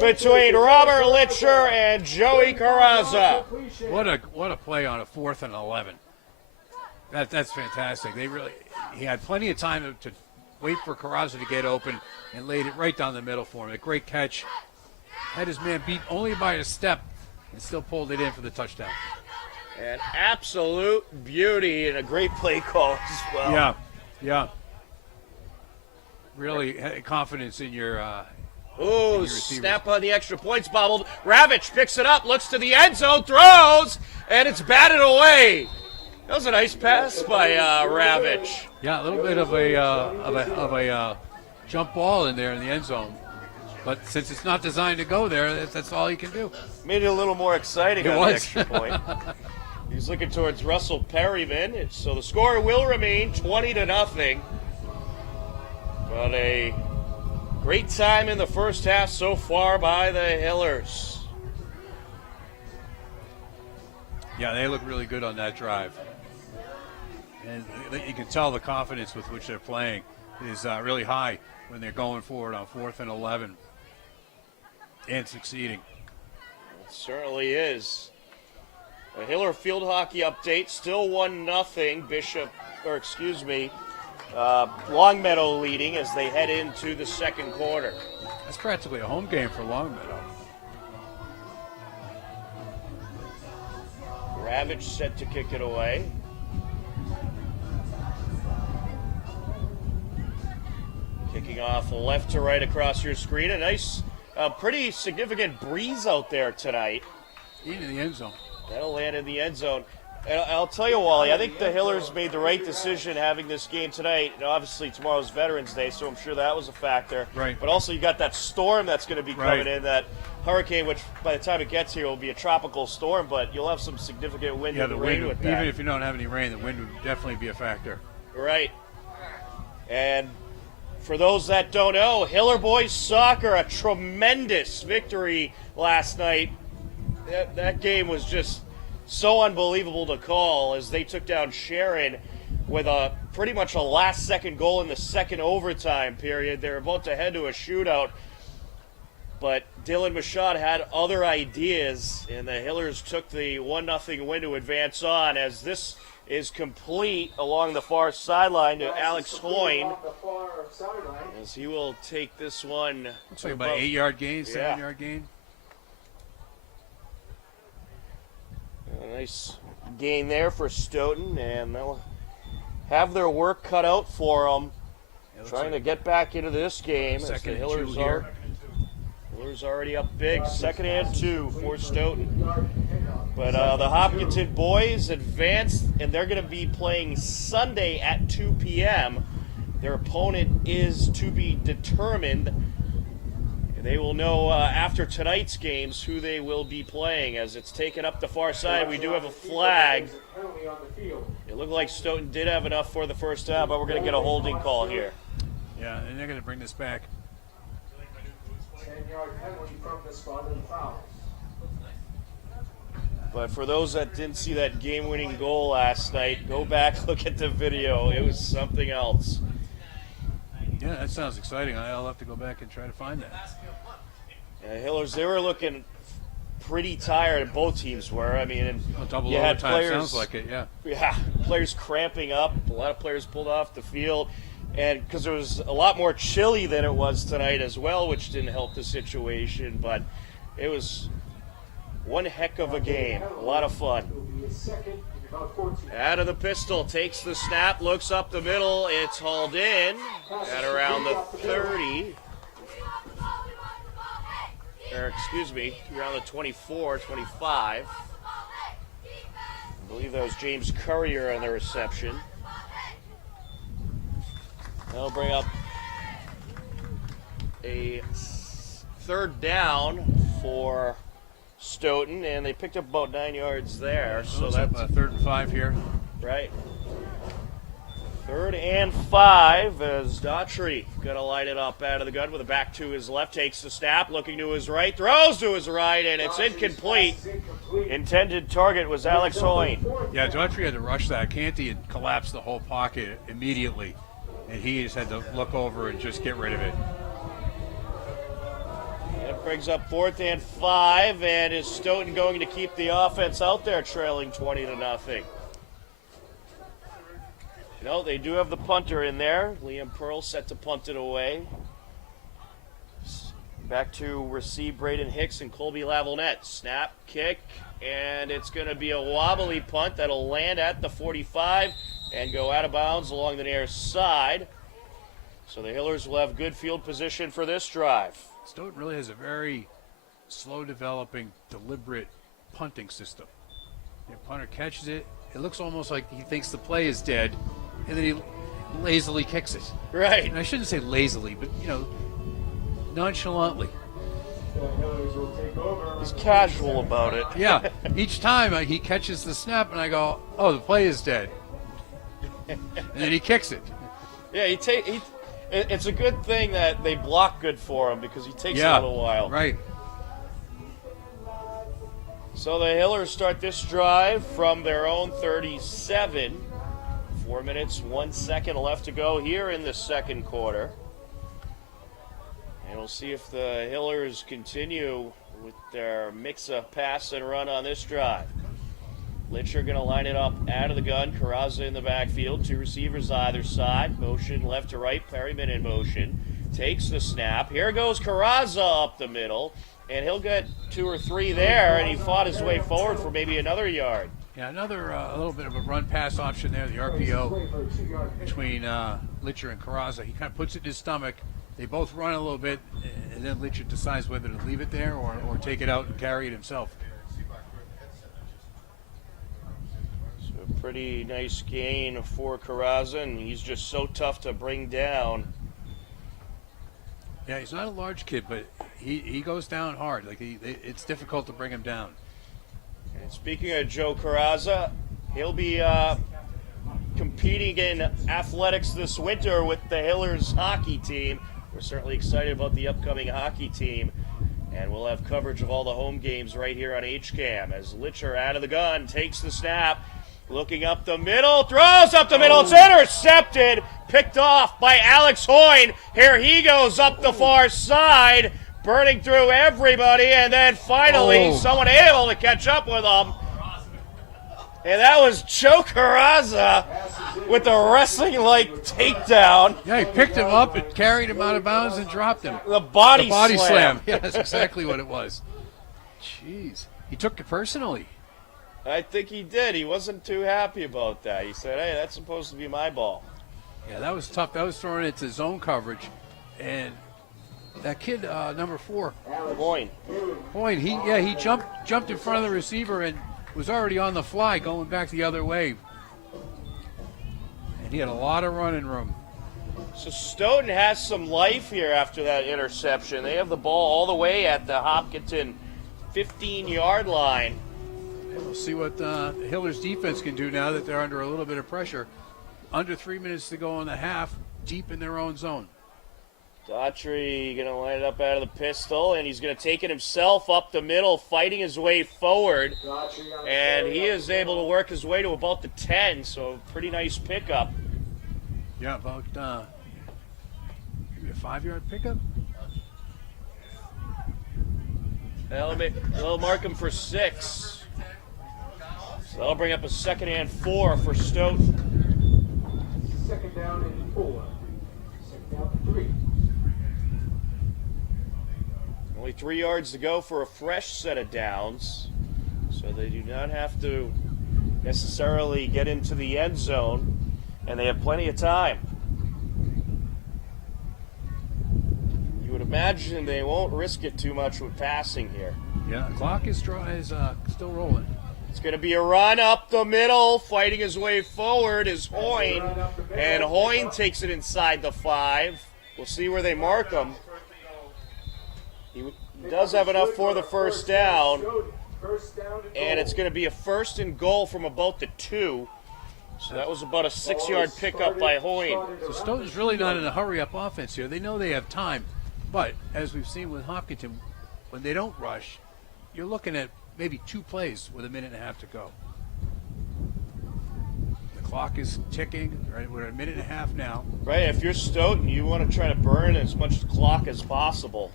between Robert Litcher and Joey Carrazza. What a play on a 4th and 11. That's fantastic. He had plenty of time to wait for Carrazza to get open and laid it right down the middle for him. A great catch. Had his man beat only by a step and still pulled it in for the touchdown. An absolute beauty and a great play call as well. Yeah. Really confidence in your Ooh, snap on the extra points bobbled. Ravitch picks it up, looks to the end zone, throws, and it's batted away. That was a nice pass by Ravitch. Yeah, a little bit of a jump ball in there in the end zone. But since it's not designed to go there, that's all he can do. Made it a little more exciting on the extra point. He's looking towards Russell Perryman. So the score will remain 20-0. But a great time in the first half so far by the Hillers. Yeah, they look really good on that drive. And you can tell the confidence with which they're playing is really high when they're going forward on 4th and 11 and succeeding. It certainly is. A Hiller field hockey update, still 1-0. Longmeadow leading as they head into the second quarter. That's practically a home game for Longmeadow. Ravitch set to kick it away. Kicking off left to right across your screen. A nice, pretty significant breeze out there tonight. Into the end zone. That'll land in the end zone. And I'll tell you, Wally, I think the Hillers made the right decision having this game tonight. And obviously, tomorrow's Veterans Day, so I'm sure that was a factor. Right. But also, you got that storm that's going to be coming in, that hurricane, which by the time it gets here will be a tropical storm, but you'll have some significant wind and rain with that. Even if you don't have any rain, the wind would definitely be a factor. Right. And for those that don't know, Hiller Boys Soccer, a tremendous victory last night. That game was just so unbelievable to call as they took down Sharon with pretty much a last-second goal in the second overtime period. They're about to head to a shootout, but Dylan Michaud had other ideas, and the Hillers took the 1-0 win to advance on as this is complete along the far sideline to Alex Hoyne as he will take this one. Looks like about an 8-yard gain, 7-yard gain. A nice gain there for Stoughton, and they'll have their work cut out for them trying to get back into this game. As the Hillers are already up big. 2nd and 2 for Stoughton. But the Hopkinton boys advanced, and they're going to be playing Sunday at 2 p.m. Their opponent is to be determined. They will know after tonight's games who they will be playing, as it's taken up the far side. We do have a flag. It looked like Stoughton did have enough for the first down, but we're going to get a holding call here. Yeah, and they're going to bring this back. 10-yard penalty from the spot and foul. But for those that didn't see that game-winning goal last night, go back, look at the video. It was something else. Yeah, that sounds exciting. I'll have to go back and try to find that. Hillers, they were looking pretty tired. Both teams were. I mean, and Double you had overtime players, sounds like it. Yeah. Yeah, players cramping up. A lot of players pulled off the field, and because there was a lot more chilly than it was tonight as well, which didn't help the situation. But it was one heck of a game. A lot of fun. Out of the pistol, takes the snap, looks up the middle. It's hauled in at around the 30. Or, excuse me, around the 24, 25. I believe that was James Currier on the reception. They'll bring up a third down for Stoughton, and they picked up about 9 yards there. So that's 3rd and 5 here. Right. 3rd and 5 as Daughtry going to line it up out of the gun with a back to his left, takes the snap, looking to his right, throws to his right, and it's incomplete. Intended target was Alex Hoyne. Yeah, Daughtry had to rush that. Canty had collapsed the whole pocket immediately, and he just had to look over and just get rid of it. That brings up 4th and 5, and is Stoughton going to keep the offense out there trailing 20-0? No, they do have the punter in there. Liam Pearl set to punt it away. Back to receive Braden Hicks and Colby Lavalnette. Snap, kick, and it's going to be a wobbly punt that'll land at the 45 and go out of bounds along the near side. So the Hillers will have good field position for this drive. Stoughton really has a very slow-developing, deliberate punting system. The punter catches it. It looks almost like he thinks the play is dead, and then he lazily kicks it. Right. And I shouldn't say lazily, but, nonchalantly. He's casual about it. Yeah. Each time he catches the snap, and I go, oh, the play is dead. And then he kicks it. Yeah, it's a good thing that they block good for him because he takes a little while. Right. So the Hillers start this drive from their own 37. 4 minutes, 1 second left to go here in the second quarter. And we'll see if the Hillers continue with their mix of pass and run on this drive. Litcher going to line it up out of the gun. Carrazza in the backfield. 2 receivers either side. Motion left to right. Perryman in motion. Takes the snap. Here goes Carrazza up the middle. And he'll get 2 or 3 there. And he fought his way forward for maybe another yard. Yeah, another a little bit of a run-pass option there, the RPO between Litcher and Carrazza. He kind of puts it in his stomach. They both run a little bit, and then Litcher decides whether to leave it there or take it out and carry it himself. So a pretty nice gain for Carrazza, and he's just so tough to bring down. Yeah, he's not a large kid, but he goes down hard. Like it's difficult to bring him down. And speaking of Joe Carrazza, he'll be competing in athletics this winter with the Hillers hockey team. We're certainly excited about the upcoming hockey team, and we'll have coverage of all the home games right here on HCAM as Litcher out of the gun, takes the snap, looking up the middle, throws up the middle, it's intercepted, picked off by Alex Hoyne. Here he goes up the far side, burning through everybody, and then finally someone able to catch up with him. And that was Joe Carrazza with the wrestling-like takedown. Yeah, he picked him up and carried him out of bounds and dropped him. The body slam. Yeah, that's exactly what it was. Jeez. He took it personally. I think he did. He wasn't too happy about that. He said, hey, that's supposed to be my ball. Yeah, that was tough. That was thrown into zone coverage. And that kid, number 4, Hoyne. he jumped in front of the receiver and was already on the fly going back the other way. And he had a lot of running room. So Stoughton has some life here after that interception. They have the ball all the way at the Hopkinton 15-yard line. And we'll see what Hiller's defense can do now that they're under a little bit of pressure. Under 3 minutes to go in the half, deep in their own zone. Daughtry going to line it up out of the pistol, and he's going to take it himself up the middle, fighting his way forward. And he is able to work his way to about the 10, so pretty nice pickup. Yeah, about maybe a 5-yard pickup. They'll mark him for 6. So that'll bring up a 2nd and 4 for Stoughton. 2nd down and 4. 2nd down and 3. Only 3 yards to go for a fresh set of downs. So they do not have to necessarily get into the end zone. And they have plenty of time. You would imagine they won't risk it too much with passing here. Yeah, the clock is still rolling. It's going to be a run up the middle. Fighting his way forward is Hoyne. And Hoyne takes it inside the 5. We'll see where they mark him. He does have enough for the first down. And it's going to be a 1st and goal from about the 2. So that was about a 6-yard pickup by Hoyne. So Stoughton's really not in a hurry-up offense here. They know they have time. But as we've seen with Hopkinton, when they don't rush, you're looking at maybe 2 plays with a minute and a half to go. The clock is ticking. Right, we're at a minute and a half now. Right, if you're Stoughton, you want to try to burn as much clock as possible.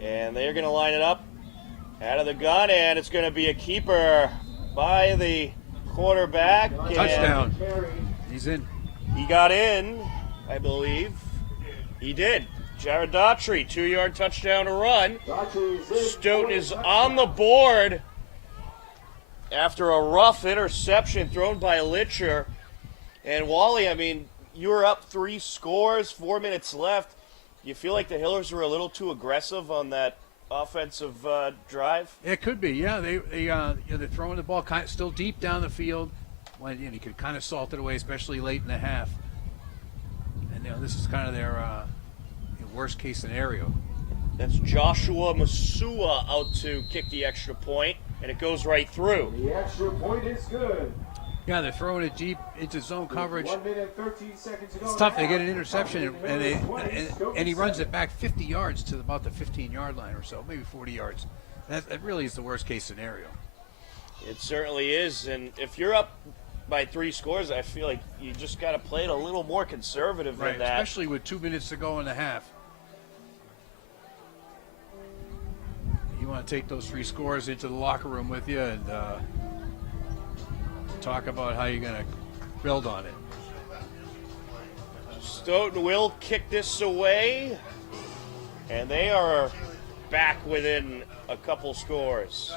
And they're going to line it up out of the gun, and it's going to be a keeper by the quarterback. Touchdown. He's in. He got in, I believe. He did. Jared Daughtry, 2-yard touchdown to run. Stoughton is on the board after a rough interception thrown by Litcher. And Wally, I mean, you were up 3 scores, 4 minutes left. You feel like the Hillers were a little too aggressive on that offensive drive? It could be, yeah. They're throwing the ball still deep down the field. When you could kind of salt it away, especially late in the half. And this is kind of their worst case scenario. That's Joshua Masua out to kick the extra point, and it goes right through. The extra point is good. Yeah, they're throwing it deep into zone coverage. 1 minute 13 seconds to go. It's tough. They get an interception, and he runs it back 50 yards to about the 15-yard line or so, maybe 40 yards. That really is the worst-case scenario. It certainly is, and if you're up by 3 scores, I feel like you just got to play it a little more conservative than that. Especially with 2 minutes to go in the half. You want to take those 3 scores into the locker room with you and talk about how you're going to build on it. Stoughton will kick this away, and they are back within a couple scores.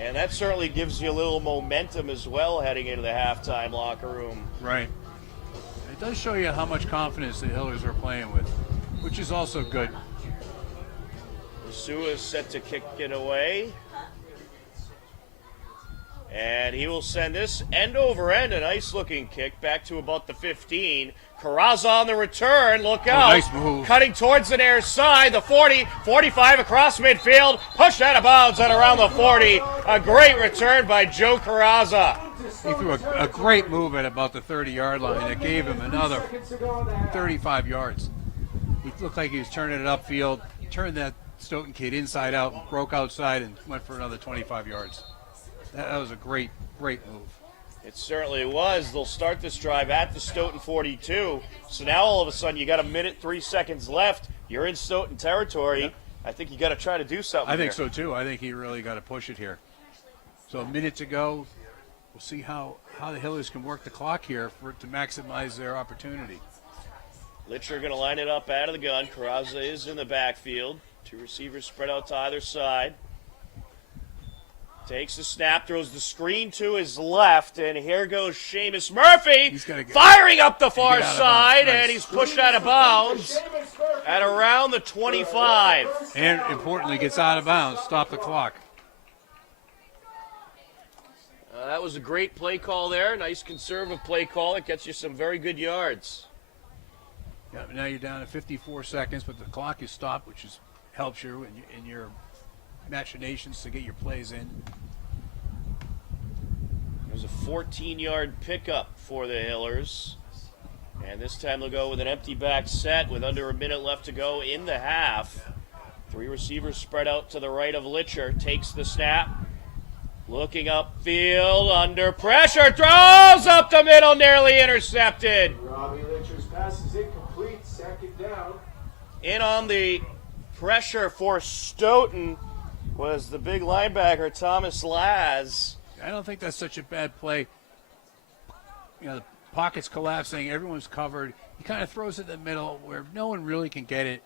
And that certainly gives you a little momentum as well heading into the halftime locker room. Right. It does show you how much confidence the Hillers are playing with, which is also good. Masua is set to kick it away. And he will send this end over end, a nice looking kick back to about the 15. Carrazza on the return, look out. Nice move. Cutting towards the near side, the 40, 45 across midfield, pushed out of bounds at around the 40. A great return by Joe Carrazza. He threw a great move at about the 30-yard line that gave him another 35 yards. He looked like he was turning it upfield, turned that Stoughton kid inside out, and broke outside and went for another 25 yards. That was a great move. It certainly was. They'll start this drive at the Stoughton 42. So now all of a sudden you got 1 minute, 3 seconds left. You're in Stoughton territory. Yep. I think you got to try to do something. I think so too. I think he really got to push it here. So 1 minute to go. We'll see how the Hillers can work the clock here to maximize their opportunity. Litcher going to line it up out of the gun. Carrazza is in the backfield. 2 receivers spread out to either side. Takes the snap, throws the screen to his left, and here goes Seamus Murphy, firing up the far side, and he's pushed out of bounds. at around the 25. And importantly, gets out of bounds. Stop the clock. That was a great play call there. Nice conservative play call. It gets you some very good yards. Yeah, now you're down to 54 seconds, but the clock is stopped, which helps you in your machinations to get your plays in. There's a 14-yard pickup for the Hillers. And this time they'll go with an empty back set with under a minute left to go in the half. 3 receivers spread out to the right of Litcher. Takes the snap. Looking upfield, under pressure, throws up the middle, nearly intercepted. Robbie Litcher's pass is incomplete, second down. In on the pressure for Stoughton was the big linebacker, Thomas Laz. I don't think that's such a bad play. You know, the pocket's collapsing, everyone's covered. He kind of throws it in the middle where no one really can get it.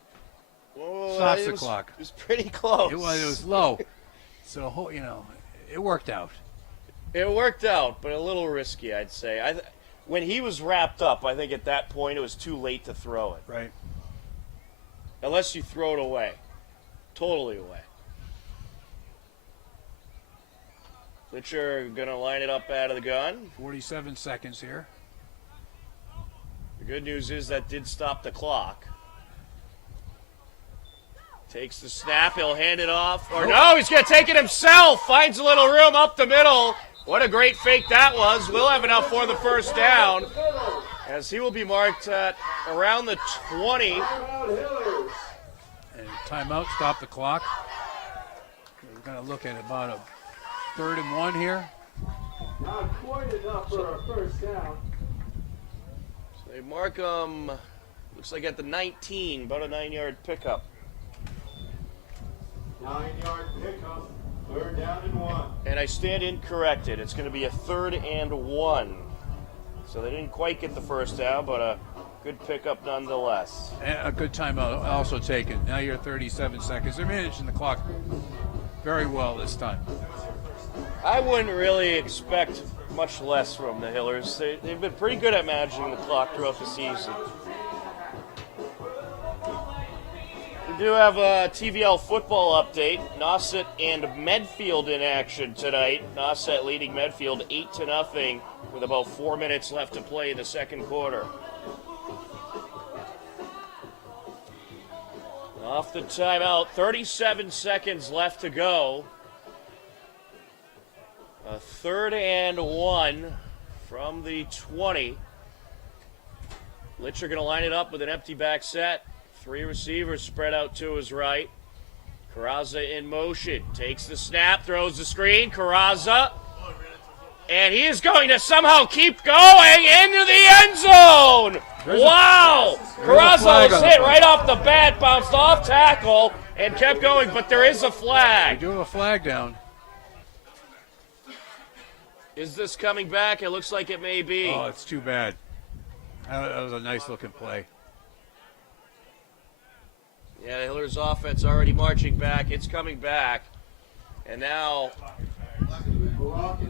Whoa, Stops the clock. It was pretty close. It was low. So, you know, it worked out. It worked out, but a little risky, I'd say. When he was wrapped up, I think at that point it was too late to throw it. Right. Unless you throw it away. Totally away. Litcher going to line it up out of the gun. 47 seconds here. The good news is that did stop the clock. Takes the snap. He'll hand it off. Or no, he's going to take it himself. Finds a little room up the middle. What a great fake that was. We'll have enough for the first down, as he will be marked at around the 20. And timeout, stop the clock. We're going to look at about a 3rd and 1 here. Not quite enough for our first down. So they mark him, looks like at the 19, about a 9-yard pickup. 9-yard pickup, 3rd down and 1. And I stand incorrected. It's going to be a 3rd and 1. So they didn't quite get the first down, but a good pickup nonetheless. And a good timeout also taken. Now you're 37 seconds. They're managing the clock very well this time. I wouldn't really expect much less from the Hillers. They've been pretty good at managing the clock throughout the season. We do have a TVL football update. Nauset and Medfield in action tonight. Nauset leading Medfield 8-0 with about 4 minutes left to play in the second quarter. Off the timeout, 37 seconds left to go. A 3rd and 1 from the 20. Litcher going to line it up with an empty back set. 3 receivers spread out to his right. Carrazza in motion. Takes the snap, throws the screen. Carrazza. And he is going to somehow keep going into the end zone. Wow! Carrazza was hit right off the bat, bounced off tackle, and kept going, but there is a flag. They do have a flag down. Is this coming back? It looks like it may be. Oh, it's too bad. That was a nice-looking play. Yeah, the Hillers offense already marching back. It's coming back. And now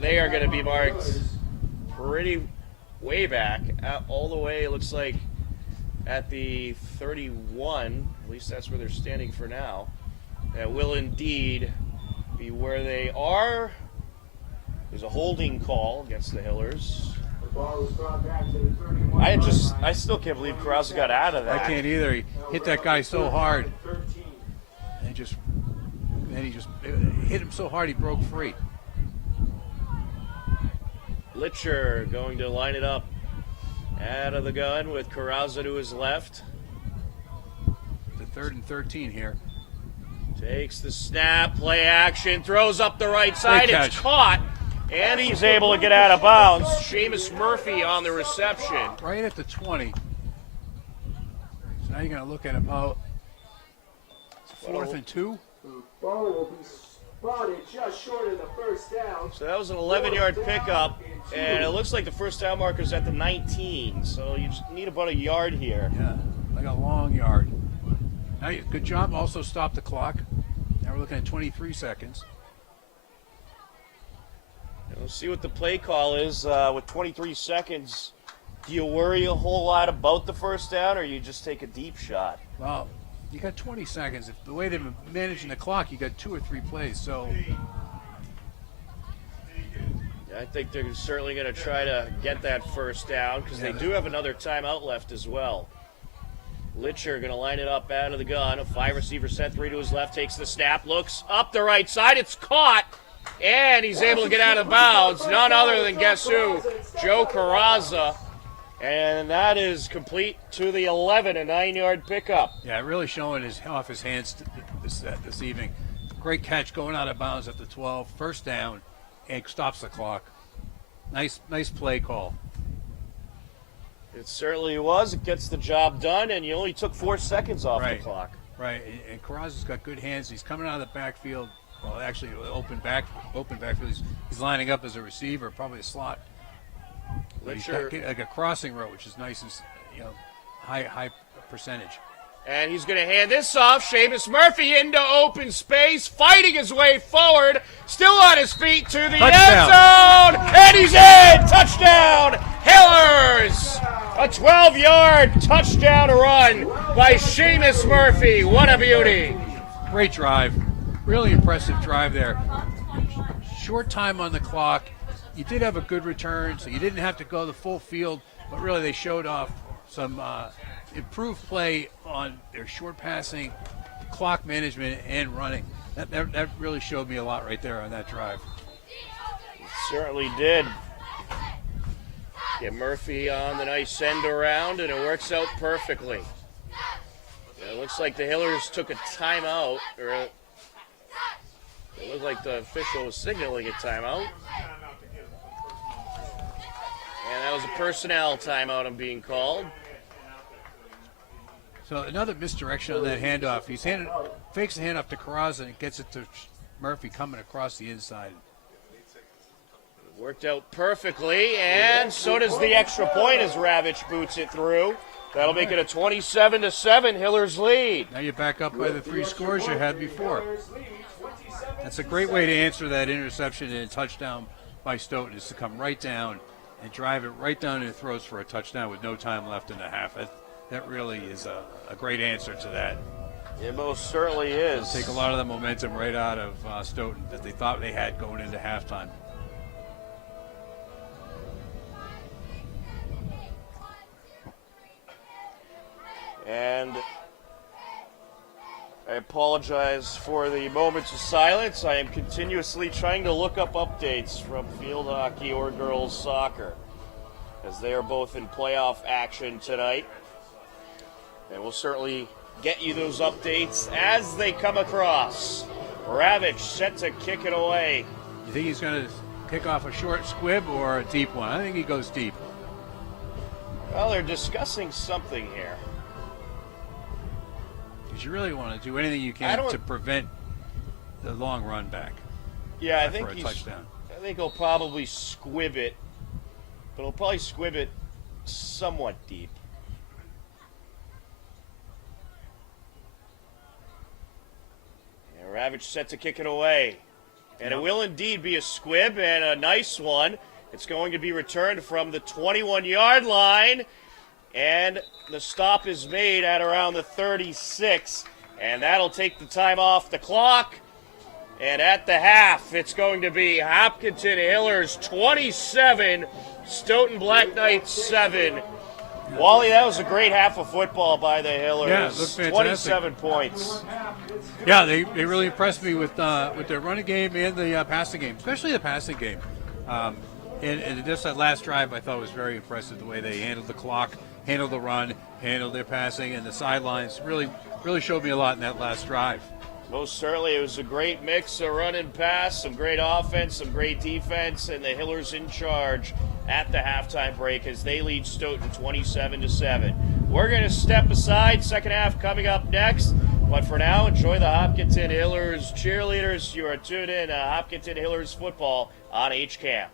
they are going to be marked pretty way back, all the way, it looks like, at the 31. At least that's where they're standing for now. That will indeed be where they are. There's a holding call against the Hillers. The ball was brought back to the 31. I still can't believe Carrazza got out of that. I can't either. He hit that guy so hard. 13. And he just hit him so hard he broke free. Litcher going to line it up out of the gun with Carrazza to his left. The 3rd and 13 here. Takes the snap, play action, throws up the right side. Great It's catch. caught, and he's able to get out of bounds. Seamus Murphy on the reception. Right at the 20. So now you're going to look at about 4th and 2. The ball will be spotted just short of the first down. So that was an 11-yard pickup, and it looks like the first down marker's at the 19. So you just need about a yard here. Yeah, like a long yard. Now, good job. Also stop the clock. Now we're looking at 23 seconds. And we'll see what the play call is with 23 seconds. Do you worry a whole lot about the first down, or you just take a deep shot? Well, you got 20 seconds. If the way they've been managing the clock, you got 2 or 3 plays. So I think they're certainly going to try to get that first down because they do have another timeout left as well. Litcher going to line it up out of the gun. A 5-receiver set, 3 to his left, takes the snap, looks up the right side. It's caught, and he's able to get out of bounds. None other than, guess who? Joe Carrazza. And that is complete to the 11, a 9-yard pickup. yeah, really showing off his hands this evening. Great catch going out of bounds at the 12. First down, and stops the clock. Nice play call. It certainly was. It gets the job done, and you only took 4 seconds off the clock. Right, and Carrazza's got good hands. He's coming out of the backfield. Well, actually, open backfield. He's lining up as a receiver, probably a slot. But he's got like a crossing route, which is nice and high percentage. And he's going to hand this off. Seamus Murphy into open space, fighting his way forward, still on his feet to the end zone, and he's in! Touchdown, Hillers! A 12-yard touchdown run by Seamus Murphy. What a beauty. Great drive. Really impressive drive there. Short time on the clock. You did have a good return, so you didn't have to go the full field, but really they showed off some improved play on their short passing, clock management, and running. That really showed me a lot right there on that drive. It certainly did. Get Murphy on the nice send around, and it works out perfectly. It looks like the Hillers took a timeout, or it looked like the official was signaling a timeout. And that was a personnel timeout I'm being called. So another misdirection on that handoff. Fakes the handoff to Carrazza and gets it to Murphy coming across the inside. Worked out perfectly, and so does the extra point as Ravitch boots it through. That'll make it a 27-7 Hillers lead. Now you're back up by the 3 scores you had before. That's a great way to answer that interception and a touchdown by Stoughton, is to come right down and drive it right down in the throws for a touchdown with no time left in the half. That really is a great answer to that. It most certainly is. It'll take a lot of the momentum right out of Stoughton that they thought they had going into halftime. And I apologize for the moments of silence. I am continuously trying to look up updates from field hockey or girls soccer, as they are both in playoff action tonight. And we'll certainly get you those updates as they come across. Ravitch set to kick it away. You think he's going to kick off a short squib or a deep one? I think he goes deep. Well, they're discussing something here. Because you really want to do anything you can to prevent the long run back. Yeah, I think for a touchdown. I think he'll probably squib it, but he'll probably squib it somewhat deep. And Ravitch set to kick it away. And it will indeed be a squib, and a nice one. It's going to be returned from the 21-yard line. And the stop is made at around the 36, and that'll take the time off the clock. And at the half, it's going to be Hopkinton Hillers 27, Stoughton Black Knights 7. Wally, that was a great half of football by the Hillers. Yeah, it looked fantastic. 27 points. Yeah, they really impressed me with their running game and the passing game, especially the passing game. And just that last drive, I thought was very impressive, the way they handled the clock, handled the run, handled their passing, and the sidelines really showed me a lot in that last drive. Most certainly, it was a great mix of run and pass, some great offense, some great defense, and the Hillers in charge at the halftime break as they lead Stoughton 27-7. We're going to step aside. Second half coming up next. But for now, enjoy the Hopkinton Hillers cheerleaders. You are tuned in to Hopkinton Hillers football on HCAM.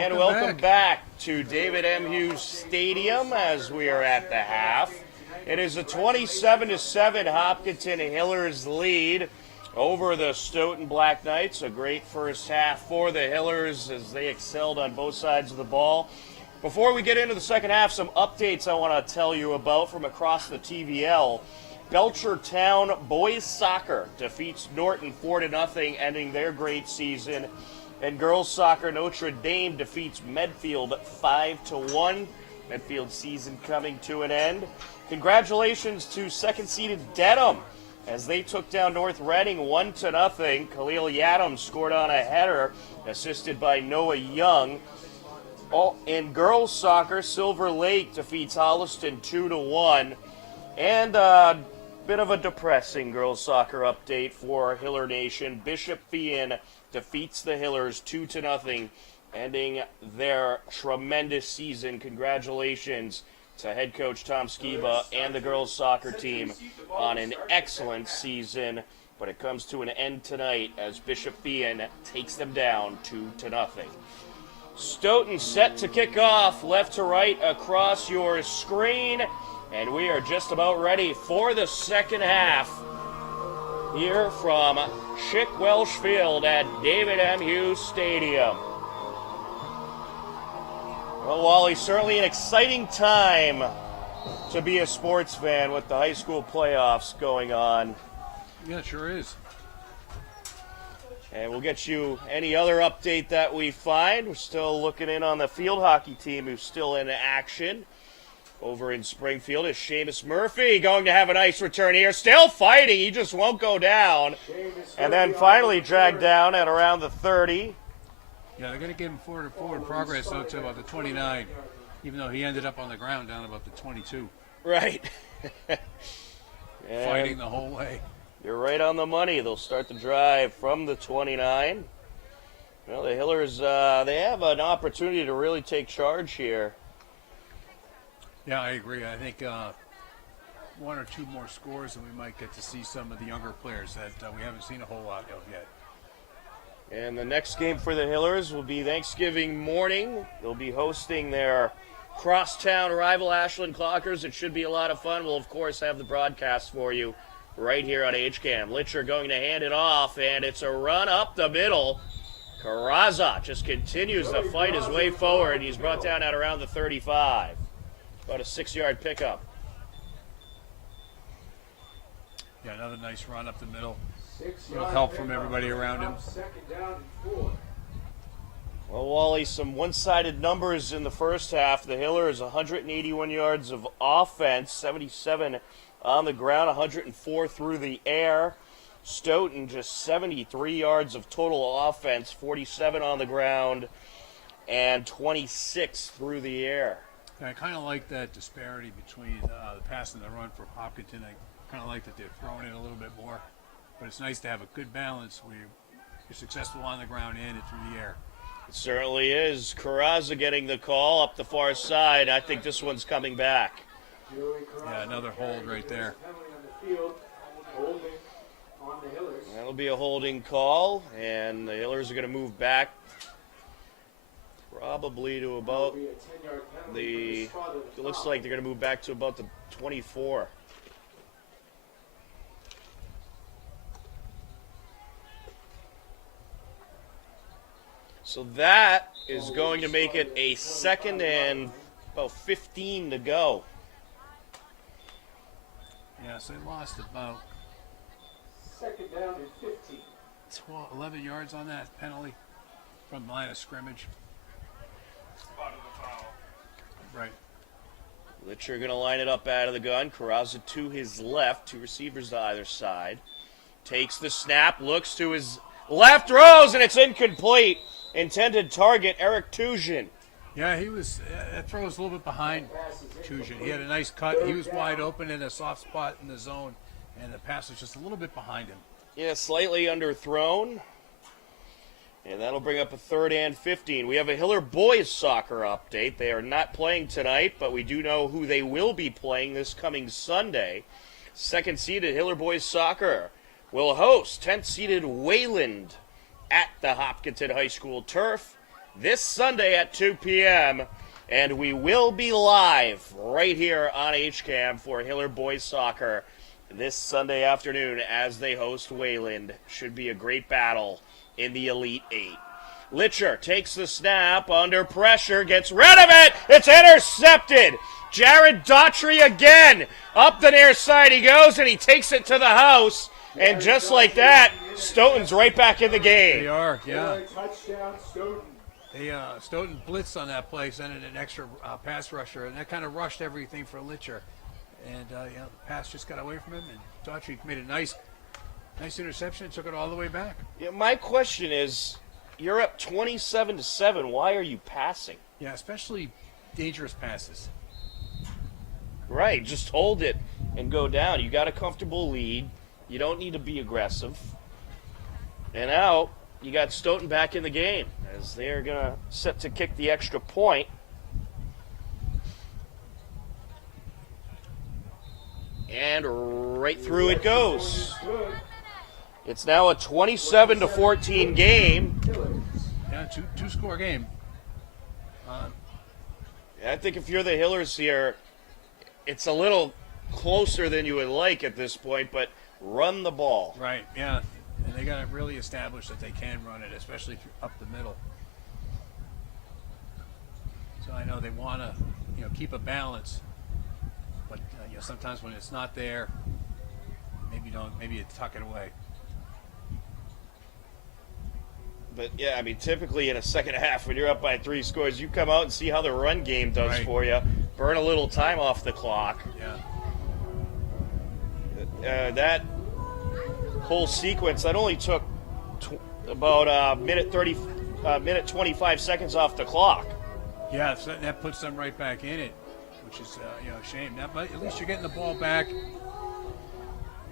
And welcome back to David M. Hughes Stadium as we are at the half. It is a 27-7 Hopkinton Hillers lead over the Stoughton Black Knights. A great first half for the Hillers as they excelled on both sides of the ball. Before we get into the second half, some updates I want to tell you about from across the TVL. Belchertown boys soccer defeats Norton 4-0, ending their great season. And girls soccer, Notre Dame defeats Medfield 5-1. Medfield season coming to an end. Congratulations to second-seeded Dedham as they took down North Reading 1-0. Khalil Yadam scored on a header, assisted by Noah Young. In girls soccer, Silver Lake defeats Holliston 2-1. And a bit of a depressing girls soccer update for Hiller Nation. Bishop Fien defeats the Hillers 2-0, ending their tremendous season. Congratulations to head coach Tom Skiba and the girls soccer team on an excellent season. But it comes to an end tonight as Bishop Fien takes them down 2-0. Stoughton set to kick off left to right across your screen. And we are just about ready for the second half here from Chick Welsh Field at David M. Hughes Stadium. Well, Wally, certainly an exciting time to be a sports fan with the high school playoffs going on. Yeah, it sure is. And we'll get you any other update that we find. We're still looking in on the field hockey team who's still in action over in Springfield. Is Seamus Murphy going to have a nice return here? Still fighting. He just won't go down. And then finally dragged down at around the 30. Yeah, they're going to give him forward progress out to about the 29, even though he ended up on the ground down about the 22. Right. Fighting the whole way. You're right on the money. They'll start the drive from the 29. Well, the Hillers, they have an opportunity to really take charge here. Yeah, I agree. I think one or two more scores and we might get to see some of the younger players that we haven't seen a whole lot of yet. And the next game for the Hillers will be Thanksgiving morning. They'll be hosting their crosstown rival Ashland Clockers. It should be a lot of fun. We'll, of course, have the broadcast for you right here on HCAM. Litcher going to hand it off, and it's a run up the middle. Carrazza just continues to fight his way forward. He's brought down at around the 35. About a 6-yard pickup. Yeah, another nice run up the middle. A little help from everybody around him. Well, Wally, some one-sided numbers in the first half. The Hillers, 181 yards of offense, 77 on the ground, 104 through the air. Stoughton, just 73 yards of total offense, 47 on the ground, and 26 through the air. I kind of like that disparity between the pass and the run for Hopkinton. I kind of like that they're throwing in a little bit more. But it's nice to have a good balance where you're successful on the ground and through the air. It certainly is. Carrazza getting the call up the far side. I think this one's coming back. Yeah, another hold right there. That'll be a holding call, and the Hillers are going to move back probably to about it looks like they're going to move back to about the 24. So that is going to make it a second and about 15 to go. Yeah, so they lost about Second down and 15. 11 yards on that penalty from the line of scrimmage. Right. Litcher going to line it up out of the gun. Carrazza to his left. Two receivers to either side. Takes the snap, looks to his left, throws, and it's incomplete. Intended target, Eric Tujin. Yeah, he was. That throw was a little bit behind Tujin. He had a nice cut. He was wide open in a soft spot in the zone, and the pass was just a little bit behind him. Yeah, slightly underthrown. And that'll bring up a third and 15. We have a Hiller boys soccer update. They are not playing tonight, but we do know who they will be playing this coming Sunday. Second-seeded Hiller boys soccer will host 10th-seeded Wayland at the Hopkinton High School turf. this Sunday at 2 p.m., and we will be live right here on HCAM for Hiller Boys Soccer this Sunday afternoon as they host Wayland. Should be a great battle in the Elite Eight. Litcher takes the snap under pressure, gets rid of it. It's intercepted. Jared Daughtry again. Up the near side he goes, and he takes it to the house. And just like that, Stoughton's right back in the game. They are, yeah. Touchdown, Stoughton. Stoughton blitzed on that play, sent in an extra pass rusher, and that kind of rushed everything for Litcher. And the pass just got away from him, and Daughtry made a nice interception and took it all the way back. Yeah, my question is, you're up 27-7. Why are you passing? Yeah, especially dangerous passes. Right, just hold it and go down. You got a comfortable lead. You don't need to be aggressive. And now you got Stoughton back in the game as they're going to set to kick the extra point. And right through it goes. It's now a 27-14 game. Yeah, two-score game. I think if you're the Hillers here, it's a little closer than you would like at this point, but run the ball. Right, yeah. And they got to really establish that they can run it, especially if you're up the middle. So I know they want to, keep a balance, but sometimes when it's not there, maybe you tuck it away. But yeah, I mean, typically in a second half, when you're up by 3 scores, you come out and see how the run game does for you. Burn a little time off the clock. Yeah. That whole sequence, that only took about minute 25 seconds off the clock. Yeah, so that puts them right back in it, which is a shame. But at least you're getting the ball back.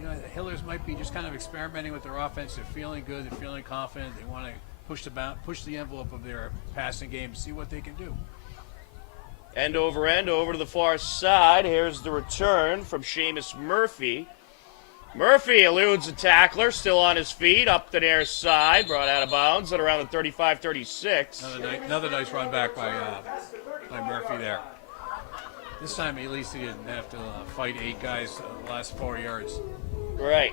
The Hillers might be just kind of experimenting with their offense. They're feeling good. They're feeling confident. They want to push the envelope of their passing game, see what they can do. End over to the far side. Here's the return from Seamus Murphy. Murphy eludes a tackler, still on his feet, up the near side, brought out of bounds at around the 35-36. Another nice run back by Murphy there. This time, at least he didn't have to fight 8 guys the last 4 yards. Right.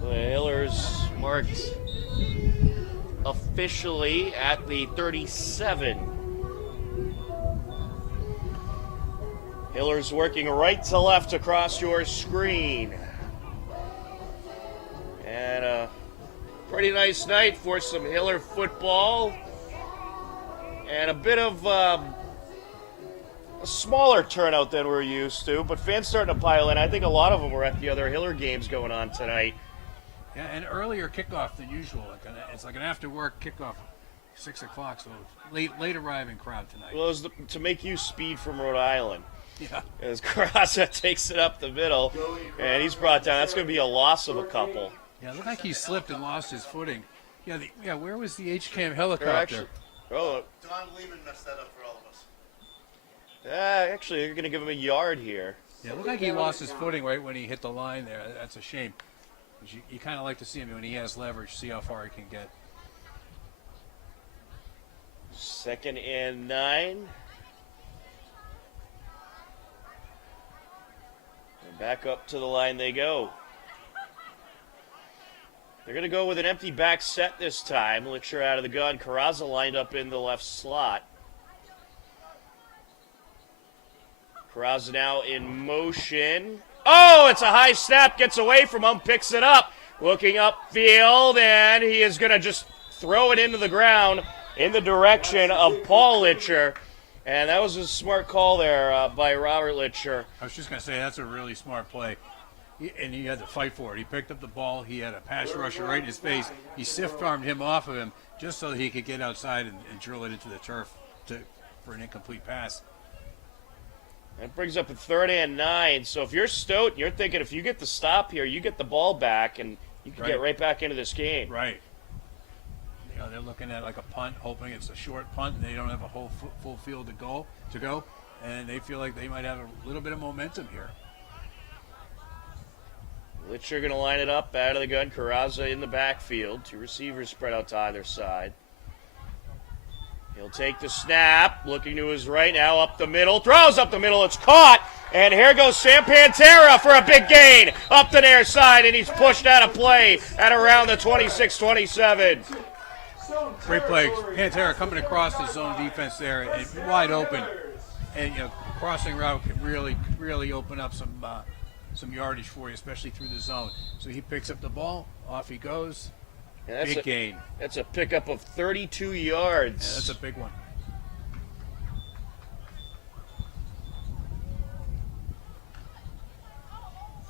The Hillers marked officially at the 37. Hillers working right to left across your screen. And a pretty nice night for some Hiller football. And a bit of a smaller turnout than we're used to, but fans starting to pile in. I think a lot of them were at the other Hiller games going on tonight. Yeah, and earlier kickoff than usual. It's like an after-work kickoff, 6 o'clock, so late arriving crowd tonight. Well, it was to make you speed from Rhode Island. Yeah. As Carrasa takes it up the middle, and he's brought down. That's going to be a loss of a couple. Yeah, it looked like he slipped and lost his footing. Yeah, where was the HCAM helicopter? Don Lehman messed that up for all of us. Actually, you're going to give him a yard here. Yeah, it looked like he lost his footing right when he hit the line there. That's a shame. You kind of like to see him when he has leverage, see how far he can get. 2nd and 9. And back up to the line they go. They're going to go with an empty back set this time. Litcher out of the gun. Carrasa lined up in the left slot. Carrasa now in motion. Oh, it's a high snap. Gets away from him. Picks it up. Looking upfield, and he is going to just throw it into the ground in the direction of Paul Litcher. And that was a smart call there by Robert Litcher. I was just going to say, that's a really smart play. And he had to fight for it. He picked up the ball. He had a pass rusher right in his face. He stiff-armed him off of him just so that he could get outside and drill it into the turf for an incomplete pass. That brings up a 3rd and 9. So if you're Stoughton, you're thinking if you get the stop here, you get the ball back, and you can get right back into this game. Right. They're looking at like a punt, hoping it's a short punt, and they don't have a whole full field to go, and they feel like they might have a little bit of momentum here. Litcher going to line it up out of the gun. Carrasa in the backfield. 2 receivers spread out to either side. He'll take the snap, looking to his right now, up the middle, throws up the middle, it's caught, and here goes Sam Pantera for a big gain up the near side, and he's pushed out of play at around the 26-27. Great play. Pantera coming across the zone defense there and wide open. And, crossing route can really open up some yardage for you, especially through the zone. So he picks up the ball, off he goes. Big gain. That's a pickup of 32 yards. Yeah, that's a big one.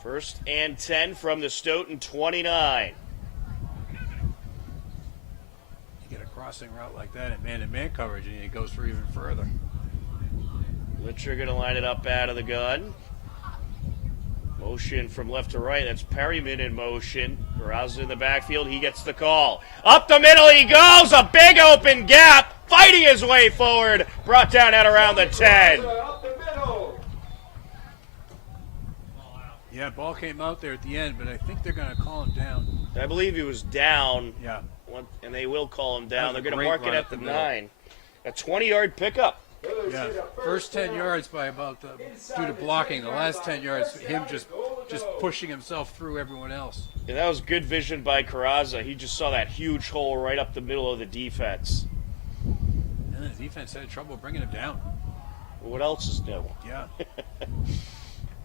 First and 10 from the Stoughton 29. You get a crossing route like that in man-to-man coverage, and it goes for even further. Litcher going to line it up out of the gun. Motion from left to right. That's Perryman in motion. Carrazza in the backfield. He gets the call. Up the middle he goes. A big open gap. Fighting his way forward. Brought down at around the 10. Yeah, ball came out there at the end, but I think they're going to call him down. I believe he was down. Yeah. And they will call him down. They're going to great mark it run at up the the middle. 9. A 20-yard pickup. Yeah, first 10 yards by about due to blocking. The last 10 yards, him just pushing himself through everyone else. And that was good vision by Carrazza. He just saw that huge hole right up the middle of the defense. And the defense had trouble bringing him down. Well, what else is new? Yeah.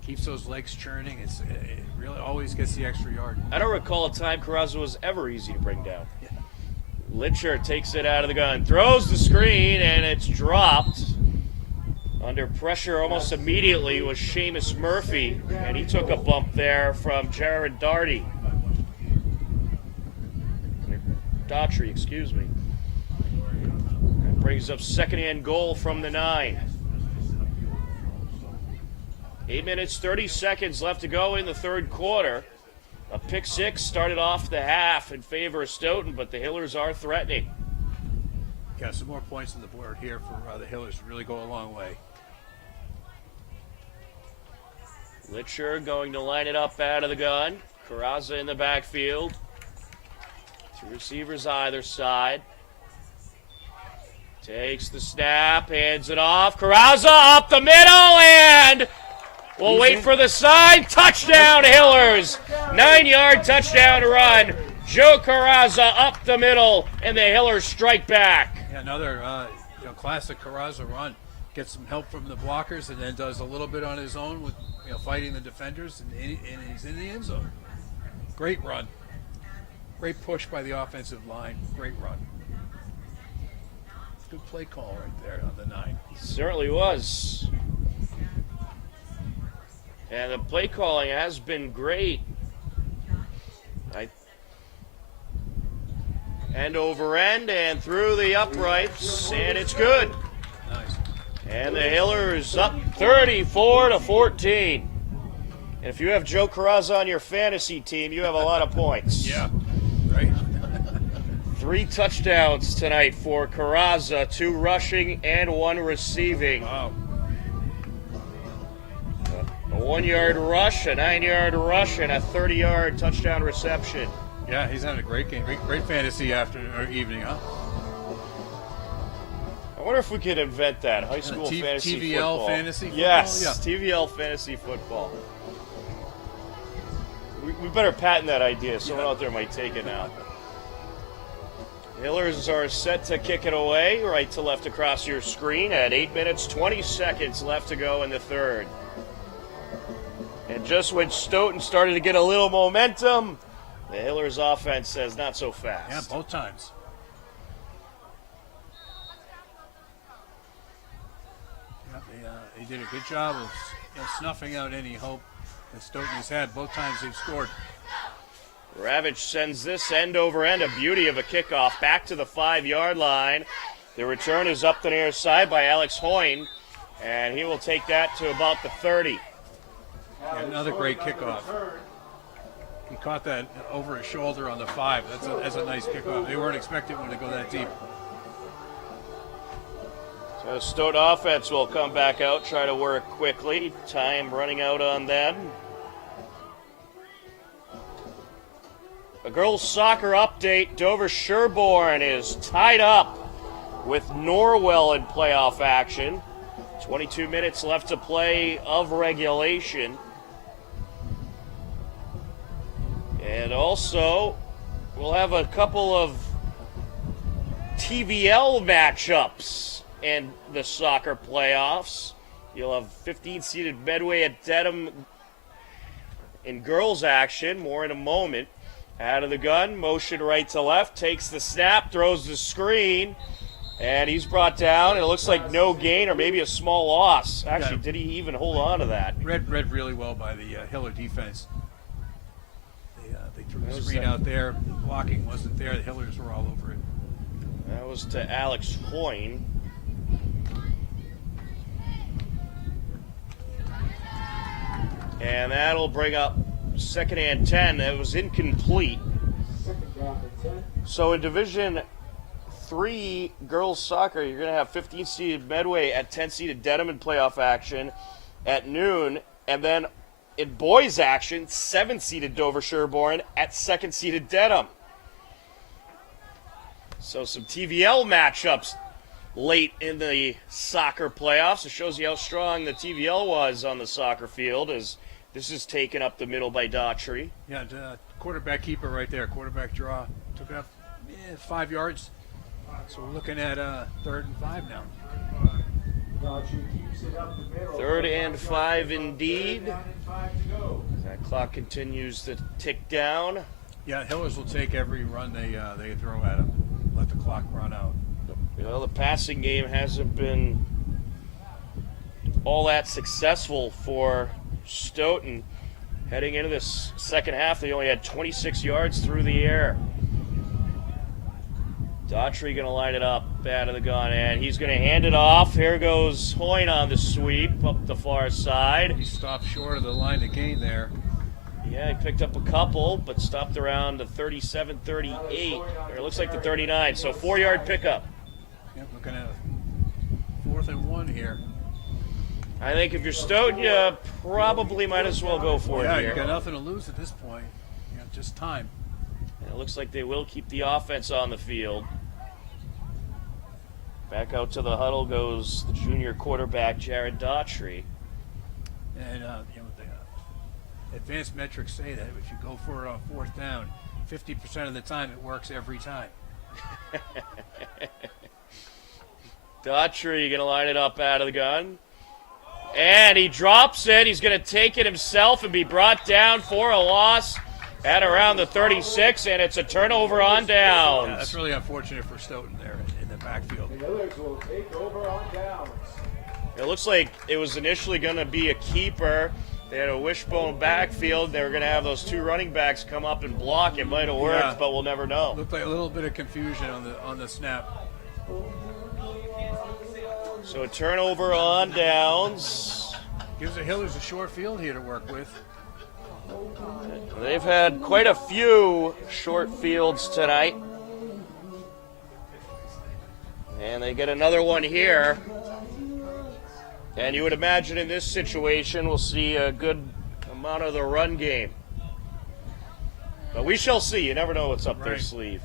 Keeps those legs churning. It really always gets the extra yard. I don't recall a time Carrazza was ever easy to bring down. Yeah. Litcher takes it out of the gun, throws the screen, and it's dropped. Under pressure almost immediately was Seamus Murphy, and he took a bump there from Jared Daughtry, excuse me. That brings up second and goal from the 9. 8 minutes, 30 seconds left to go in the third quarter. A pick six started off the half in favor of Stoughton, but the Hillers are threatening. Yeah, some more points on the board here for the Hillers to really go a long way. Litcher going to line it up out of the gun. Carrazza in the backfield. Two receivers either side. Takes the snap, hands it off. Carrazza up the middle, and we'll wait for the sign. Touchdown, Hillers. 9-yard touchdown run. Joe Carrazza up the middle, and the Hillers strike back. Yeah, another classic Carrazza run. Gets some help from the blockers, and then does a little bit on his own with fighting the defenders, and he's in the end zone. Great run. Great push by the offensive line. Great run. Good play call right there on the 9. Certainly was. And the play calling has been great. End over end and through the uprights, and it's good. Nice. And the Hillers up 34-14. And if you have Joe Carrazza on your fantasy team, you have a lot of points. Yeah, right. 3 touchdowns tonight for Carrazza, 2 rushing and 1 receiving. Wow. A 1-yard rush, a 9-yard rush, and a 30-yard touchdown reception. Yeah, he's having a great game. Great fantasy evening, huh? I wonder if we could invent that. High school fantasy TVL football. fantasy football? Yes, Yeah. TVL fantasy football. We better patent that idea. Someone out there might take it now. Hillers are set to kick it away, right to left across your screen at 8 minutes, 20 seconds left to go in the third. And just when Stoughton started to get a little momentum, the Hillers offense says not so fast. Yeah, both times. Yeah, they did a good job of snuffing out any hope that Stoughton has had. Both times they've scored. Ravitch sends this end over end, a beauty of a kickoff, back to the 5-yard line. The return is up the near side by Alex Hoyne, and he will take that to about the 30. Yeah, another great kickoff. He caught that over his shoulder on the 5. That's a nice kickoff. They weren't expecting one to go that deep. So the Stoughton offense will come back out, try to work quickly. Time running out on them. A girls' soccer update. Dover Sherborne is tied up with Norwell in playoff action. 22 minutes left to play of regulation. And also, we'll have a couple of TVL matchups in the soccer playoffs. You'll have 15-seeded Medway at Dedham in girls action. More in a moment. Out of the gun, motion right to left, takes the snap, throws the screen, and he's brought down. It looks like no gain or maybe a small loss. Actually, did he even hold on to that? Read really well by the Hiller defense. They threw the screen out there. The blocking wasn't there. The Hillers were all over it. That was to Alex Hoyne. And that'll bring up second and 10. That was incomplete. So in Division 3 girls soccer, you're going to have 15-seeded Medway at 10-seeded Dedham in playoff action at noon. And then in boys action, 7-seeded Dover Sherborne at 2nd-seeded Dedham. So some TVL matchups late in the soccer playoffs. It shows you how strong the TVL was on the soccer field as this is taken up the middle by Daughtry. Yeah, quarterback keeper right there. Quarterback draw. Took it up 5 yards. So we're looking at 3rd and 5 now. 3rd and 5 indeed. That clock continues to tick down. Yeah, Hillers will take every run they throw at them. Let the clock run out. Well, the passing game hasn't been all that successful for Stoughton. Heading into this second half, they only had 26 yards through the air. Daughtry going to line it up out of the gun, and he's going to hand it off. Here goes Hoyne on the sweep up the far side. He stopped short of the line of gain there. Yeah, he picked up a couple, but stopped around the 37, 38. Or it looks like the 39, so 4-yard pickup. Yep, looking at 4th and 1 here. I think if you're Stoughton, you probably might as well go for it Yeah, here. you got nothing to lose at this point. Just time. And it looks like they will keep the offense on the field. Back out to the huddle goes the junior quarterback, Jared Daughtry. And the advanced metrics say that if you go for it on 4th down, 50% of the time it works every time. Daughtry going to line it up out of the gun. And he drops it. He's going to take it himself and be brought down for a loss at around the 36, and it's a turnover on downs. Yeah, that's really unfortunate for Stoughton there in the backfield. The Hillers will take over on downs. It looks like it was initially going to be a keeper. They had a wishbone backfield. They were going to have those 2 running backs come up and block. It might have worked, but we'll never know. Looked like a little bit of confusion on the snap. So a turnover on downs. Gives the Hillers a short field here to work with. They've had quite a few short fields tonight. And they get another one here. And you would imagine in this situation we'll see a good amount of the run game. But we shall see. You never know what's up their sleeve.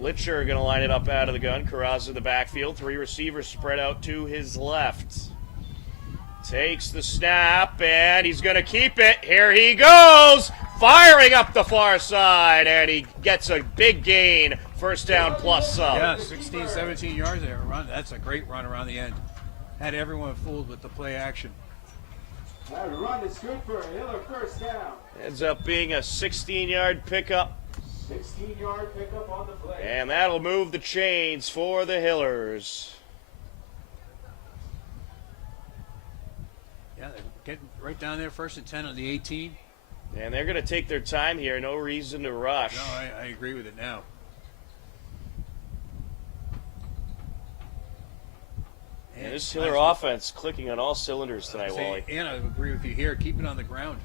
Litcher going to line it up out of the gun. Carrazza in the backfield. 3 receivers spread out to his left. Takes the snap, and he's going to keep it. Here he goes, firing up the far side, and he gets a big gain. First down plus some. Yeah, 16, 17 yards there. Run. That's a great run around the end. Had everyone fooled with the play action. That run is good for a Hiller first down. Ends up being a 16-yard pickup. 16-yard pickup on the play. And that'll move the chains for the Hillers. Yeah, they're getting right down there, 1st and 10 on the 18. And they're going to take their time here. No reason to rush. No, I agree with it now. And this Hiller offense clicking on all cylinders tonight, Wally. And I agree with you here. Keep it on the ground.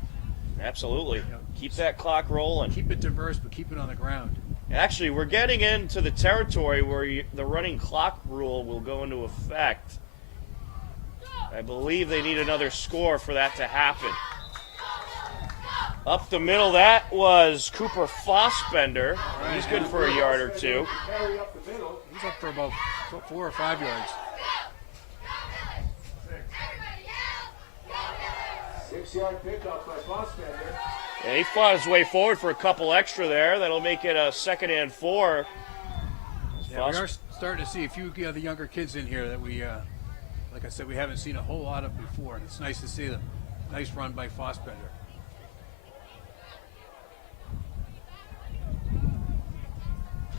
Absolutely. Keep that clock rolling. Keep it diverse, but keep it on the ground. Actually, we're getting into the territory where the running clock rule will go into effect. I believe they need another score for that to happen. Up the middle, that was Cooper Fossbender. He's good for a yard or two. Carry up the middle. He's up for about 4 or 5 yards. 6-yard pickup by Fossbender. And he fought his way forward for a couple extra there. That'll make it a 2nd and 4. Yeah, we are starting to see a few of the younger kids in here that we, like I said, we haven't seen a whole lot of before, and it's nice to see them. Nice run by Fossbender.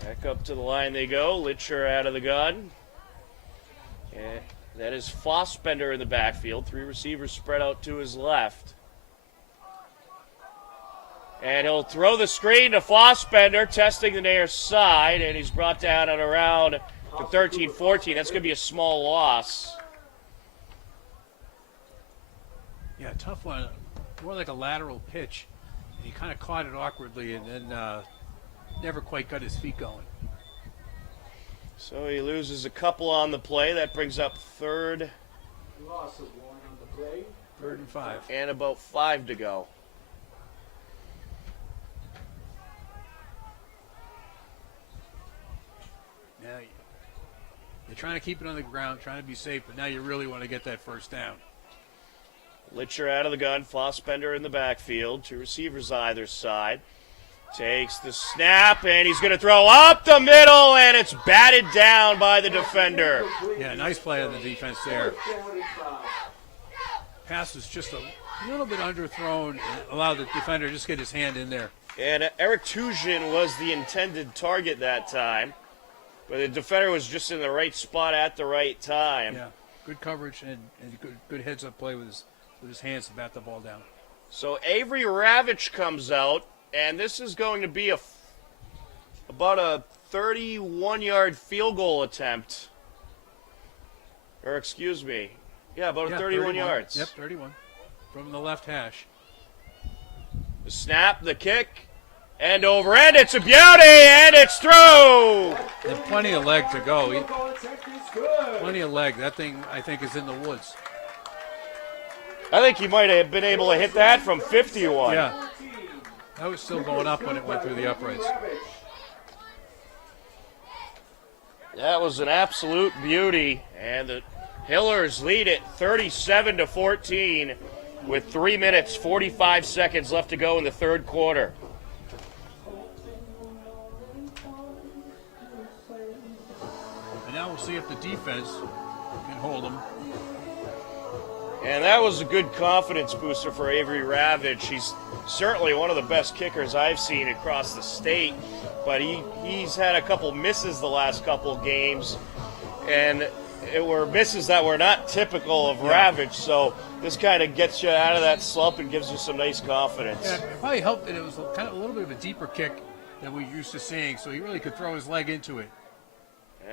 Back up to the line they go. Litcher out of the gun. And that is Fossbender in the backfield. 3 receivers spread out to his left. And he'll throw the screen to Fossbender, testing the near side, and he's brought down at around to 13-14. That's going to be a small loss. Yeah, tough one. More like a lateral pitch. And he kind of caught it awkwardly and then never quite got his feet going. So he loses a couple on the play. That brings up 3rd Loss of 1 on the play. 3rd and 5. and about 5 to go. Now you're trying to keep it on the ground, trying to be safe, but now you really want to get that first down. Litcher out of the gun, Fossbender in the backfield, 2 receivers either side. Takes the snap, and he's going to throw up the middle, and it's batted down by the defender. Yeah, nice play on the defense there. Pass was just a little bit underthrown and allowed the defender to just get his hand in there. And Eric Tujin was the intended target that time, but the defender was just in the right spot at the right time. Yeah, good coverage and good heads-up play with his hands to bat the ball down. So Avery Ravitch comes out, and this is going to be about a 31-yard field goal attempt. Or excuse me. Yeah, about 31 yards. Yep, 31. From the left hash. The snap, the kick, and over, and it's a beauty, and it's through! And plenty of leg to go. Plenty of leg. That thing, I think, is in the woods. I think he might have been able to hit that from 51. Yeah. That was still going up when it went through the uprights. That was an absolute beauty, and the Hillers lead it 37-14 with 3 minutes, 45 seconds left to go in the 3rd quarter. And now we'll see if the defense can hold them. And that was a good confidence booster for Avery Ravitch. He's certainly one of the best kickers I've seen across the state, but he's had a couple misses the last couple games, and it were misses that were not typical of Ravitch, so this kind of gets you out of that slump and gives you some nice confidence. Yeah, it probably helped that it was kind of a little bit of a deeper kick than we're used to seeing, so he really could throw his leg into it.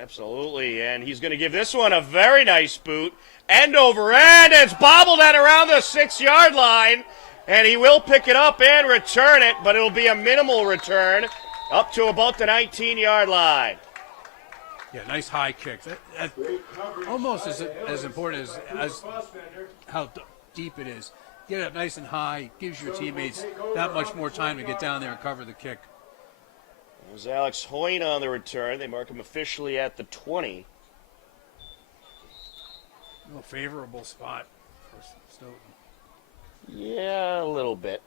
Absolutely, and he's going to give this one a very nice boot. End over end, it's bobbled at around the 6-yard line, and he will pick it up and return it, but it'll be a minimal return up to about the 19-yard line. Yeah, nice high kick. That almost as important as how deep it is. Get it up nice and high, gives your teammates that much more time to get down there and cover the kick. There's Alex Hoyne on the return. They mark him officially at the 20. No favorable spot for Stoughton. Yeah, a little bit.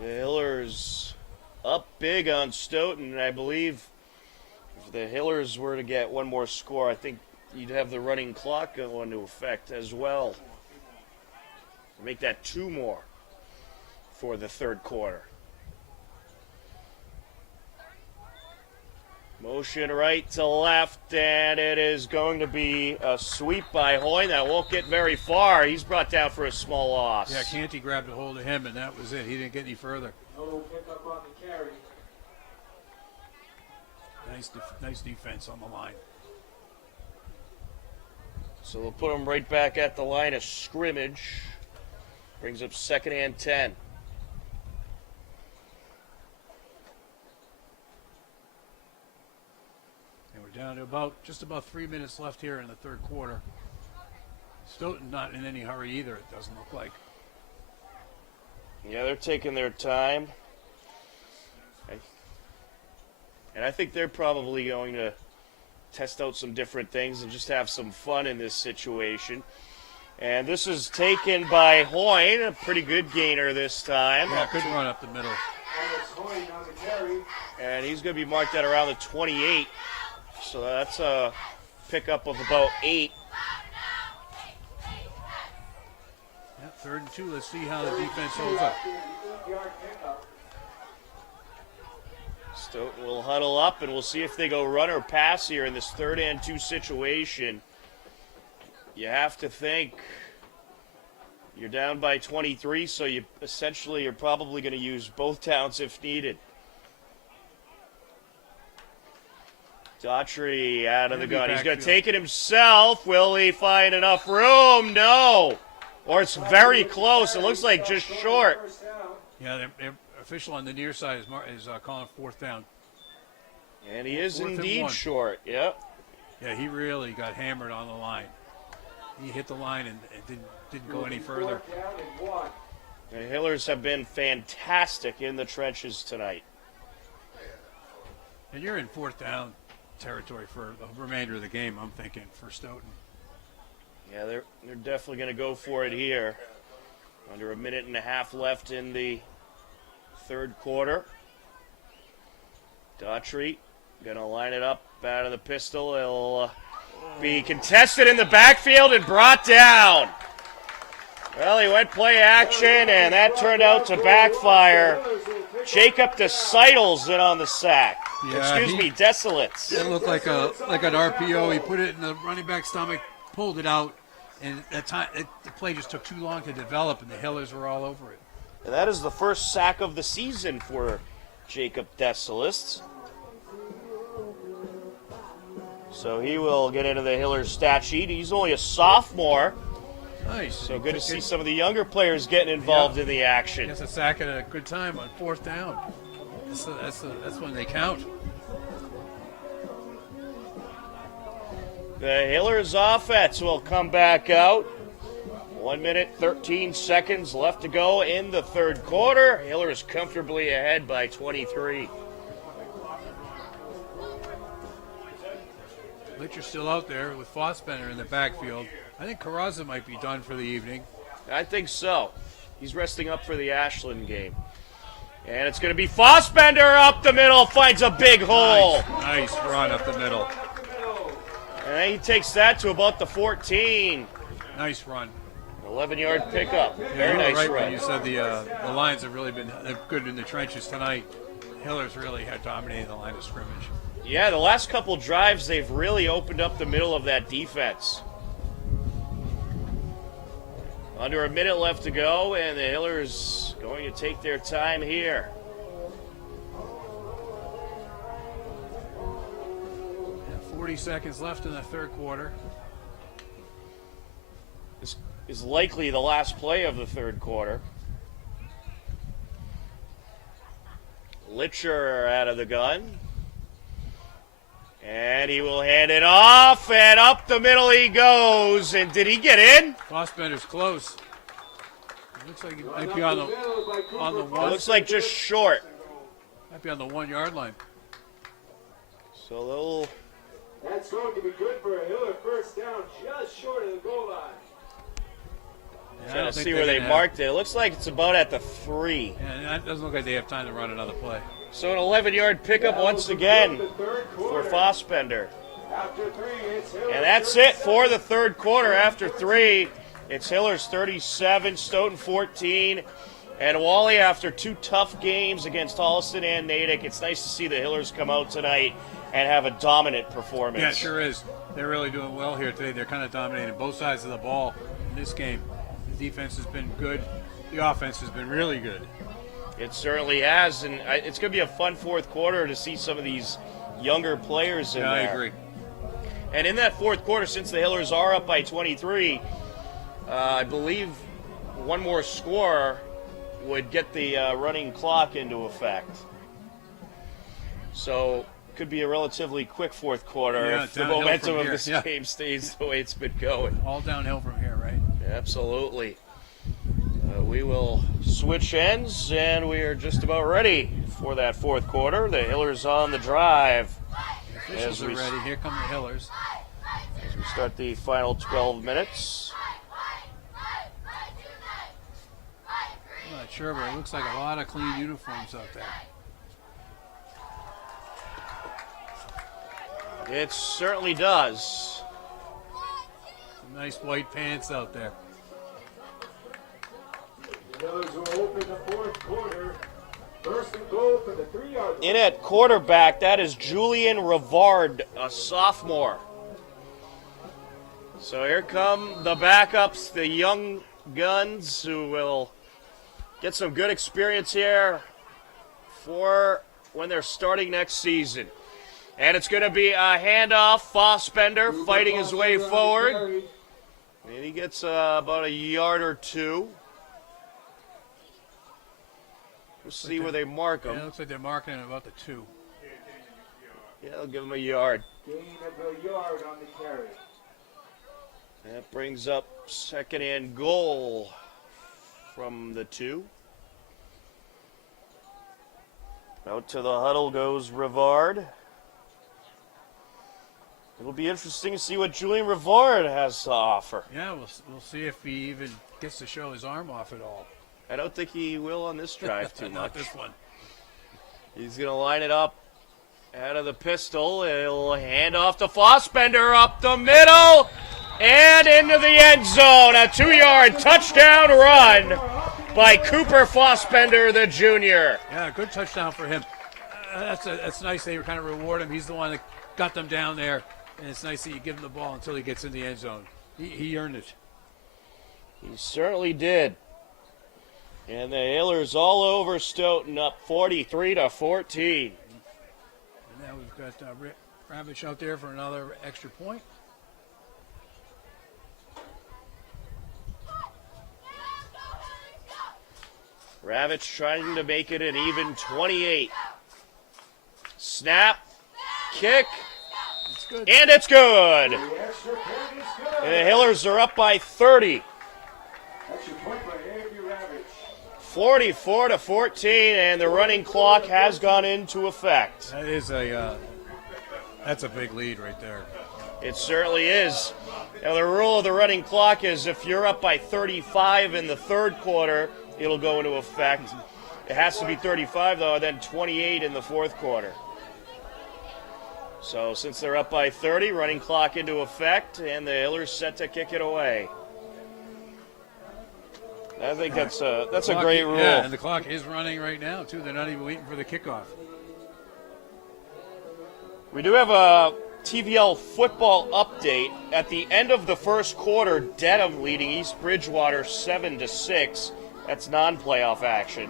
The Hillers up big on Stoughton, and I believe if the Hillers were to get one more score, I think you'd have the running clock go into effect as well. Make that 2 more for the 3rd quarter. Motion right to left, and it is going to be a sweep by Hoyne. That won't get very far. He's brought down for a small loss. Yeah, Canty grabbed a hold of him, and that was it. He didn't get any further. No pickup on the carry. Nice defense on the line. So they'll put him right back at the line of scrimmage. Brings up 2nd and 10. Down to just about 3 minutes left here in the third quarter. Stoughton not in any hurry either, it doesn't look like. Yeah, they're taking their time. And I think they're probably going to test out some different things and just have some fun in this situation. And this is taken by Hoyne, a pretty good gainer this time. Yeah, good run up the middle. And he's going to be marked at around the 28. So that's a pickup of about 8. Yeah, 3rd and 2. Let's see how the defense holds up. Stoughton will huddle up, and we'll see if they go run or pass here in this 3rd and 2 situation. You have to think you're down by 23, so you essentially are probably going to use both downs if needed. Daughtry out of the gun. He's going to take it himself. Will he find enough room? No. Or it's very close. It looks like just short. Yeah, the official on the near side is calling 4th down. And he is 4th and indeed 1. short. Yep. Yeah, he really got hammered on the line. He hit the line and didn't go any further. The Hillers have been fantastic in the trenches tonight. And you're in 4th down territory for the remainder of the game, I'm thinking, for Stoughton. Yeah, they're definitely going to go for it here. Under a minute and a half left in the 3rd quarter. Daughtry going to line it up out of the pistol. It'll be contested in the backfield and brought down. Well, he went play action, and that turned out to backfire. Jacob DeSidles in on the sack. Yeah, Desolates. It looked like an RPO. He put it in the running back stomach, pulled it out, and at time the play just took too long to develop, and the Hillers were all over it. And that is the first sack of the season for Jacob Desolates. So he will get into the Hillers stat sheet. He's only a sophomore. Nice. So good to see some of the younger players getting involved in the action. Gets a sack at a good time on 4th down. That's when they count. The Hillers offense will come back out. 1 minute, 13 seconds left to go in the 3rd quarter. Hillers comfortably ahead by 23. Litcher's still out there with Fossbender in the backfield. I think Carrazza might be done for the evening. I think so. He's resting up for the Ashland game. And it's going to be Fossbender up the middle, finds a big hole. Nice run up the middle. And he takes that to about the 14. Nice run. 11-yard pickup. Yeah, Very you were nice right run. when you said the Lions have really been good in the trenches tonight. Hillers really had dominated the line of scrimmage. Yeah, the last couple drives, they've really opened up the middle of that defense. Under a minute left to go, and the Hillers going to take their time here. Yeah, 40 seconds left in the 3rd quarter. This is likely the last play of the 3rd quarter. Litcher out of the gun. And he will hand it off, and up the middle he goes. And did he get in? Fossbender's close. It looks like he might be on the It one. looks like just short. Might be on the 1 yard line. So they'll... That's going to be good for a Hiller 1st down, just short of the goal line. Yeah, I Trying don't to think see they're where they gonna marked it. It looks like it's about at the 3. Yeah, that doesn't look like they have time to run another play. So an 11-yard pickup once again for Fossbender. After 3, it's Hiller. And that's it for the 3rd quarter. After 3, it's Hillers 37, Stoughton 14. And Wally, after 2 tough games against Holliston and Natick, it's nice to see the Hillers come out tonight and have a dominant performance. Yeah, it sure is. They're really doing well here today. They're kind of dominating both sides of the ball in this game. The defense has been good. The offense has been really good. It certainly has, and it's going to be a fun 4th quarter to see some of these younger players in there. I agree. And in that 4th quarter, since the Hillers are up by 23, I believe one more score would get the running clock into effect. So could be a relatively quick fourth quarter Yeah, if the downhill momentum from of here, this yeah. game stays the way it's been going. All downhill from here, right? Absolutely. We will switch ends, and we are just about ready for that fourth quarter. The Hillers on the drive. The officials are ready. Here come the Hillers. As we start the final 12 minutes. I'm not sure, but it looks like a lot of clean uniforms out there. It certainly does. Some nice white pants out there. The Hillers will open the fourth quarter. First and goal for the 3-yard line. In at quarterback, that is Julian Rivard, a sophomore. So here come the backups, the young guns who will get some good experience here for when they're starting next season. And it's going to be a handoff. Fossbender fighting his way forward. And he gets about a yard or two. We'll see where they mark him. Yeah, it looks like they're marking him about the 2. Yeah, they'll give him a yard. Gain of a yard on the carry. That brings up second and goal from the 2. Out to the huddle goes Rivard. It'll be interesting to see what Julian Rivard has to offer. Yeah, we'll see if he even gets to show his arm off at all. I don't think he will on this drive too much. Not this one. He's going to line it up out of the pistol. He'll hand off to Fossbender up the middle and into the end zone. A 2-yard touchdown run by Cooper Fossbender, the junior. Yeah, good touchdown for him. That's nice. They kind of reward him. He's the one that got them down there, and it's nice that you give him the ball until he gets in the end zone. He earned it. He certainly did. And the Hillers all over Stoughton, up 43-14. And now we've got Ravitch out there for another extra point. Ravitch trying to make it an even 28. Snap, kick, It's good. and it's good. The extra point is good. And the Hillers are up by 30. Extra point by Andrew Ravitch. 44-14, and the running clock has gone into effect. That is that's a big lead right there. It certainly is. Now, the rule of the running clock is if you're up by 35 in the third quarter, it'll go into effect. It has to be 35, though, and then 28 in the fourth quarter. So since they're up by 30, running clock into effect, and the Hillers set to kick it away. I think that's a great rule. Yeah, and the clock is running right now, too. They're not even waiting for the kickoff. We do have a TVL football update. At the end of the first quarter, Dedham leading East Bridgewater 7-6. That's non-playoff action.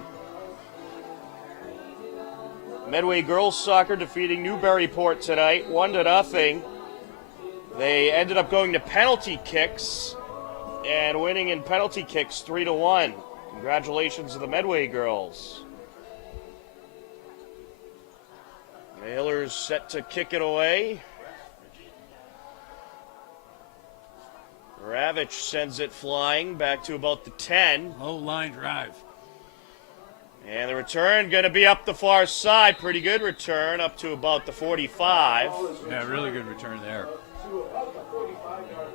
Medway girls soccer defeating Newburyport tonight, 1-0. They ended up going to penalty kicks and winning in penalty kicks 3-1. Congratulations to the Medway girls. The Hillers set to kick it away. Ravitch sends it flying back to about the 10. Low line drive. And the return going to be up the far side. Pretty good return up to about the 45. Yeah, really good return there. To about the 45-yard line.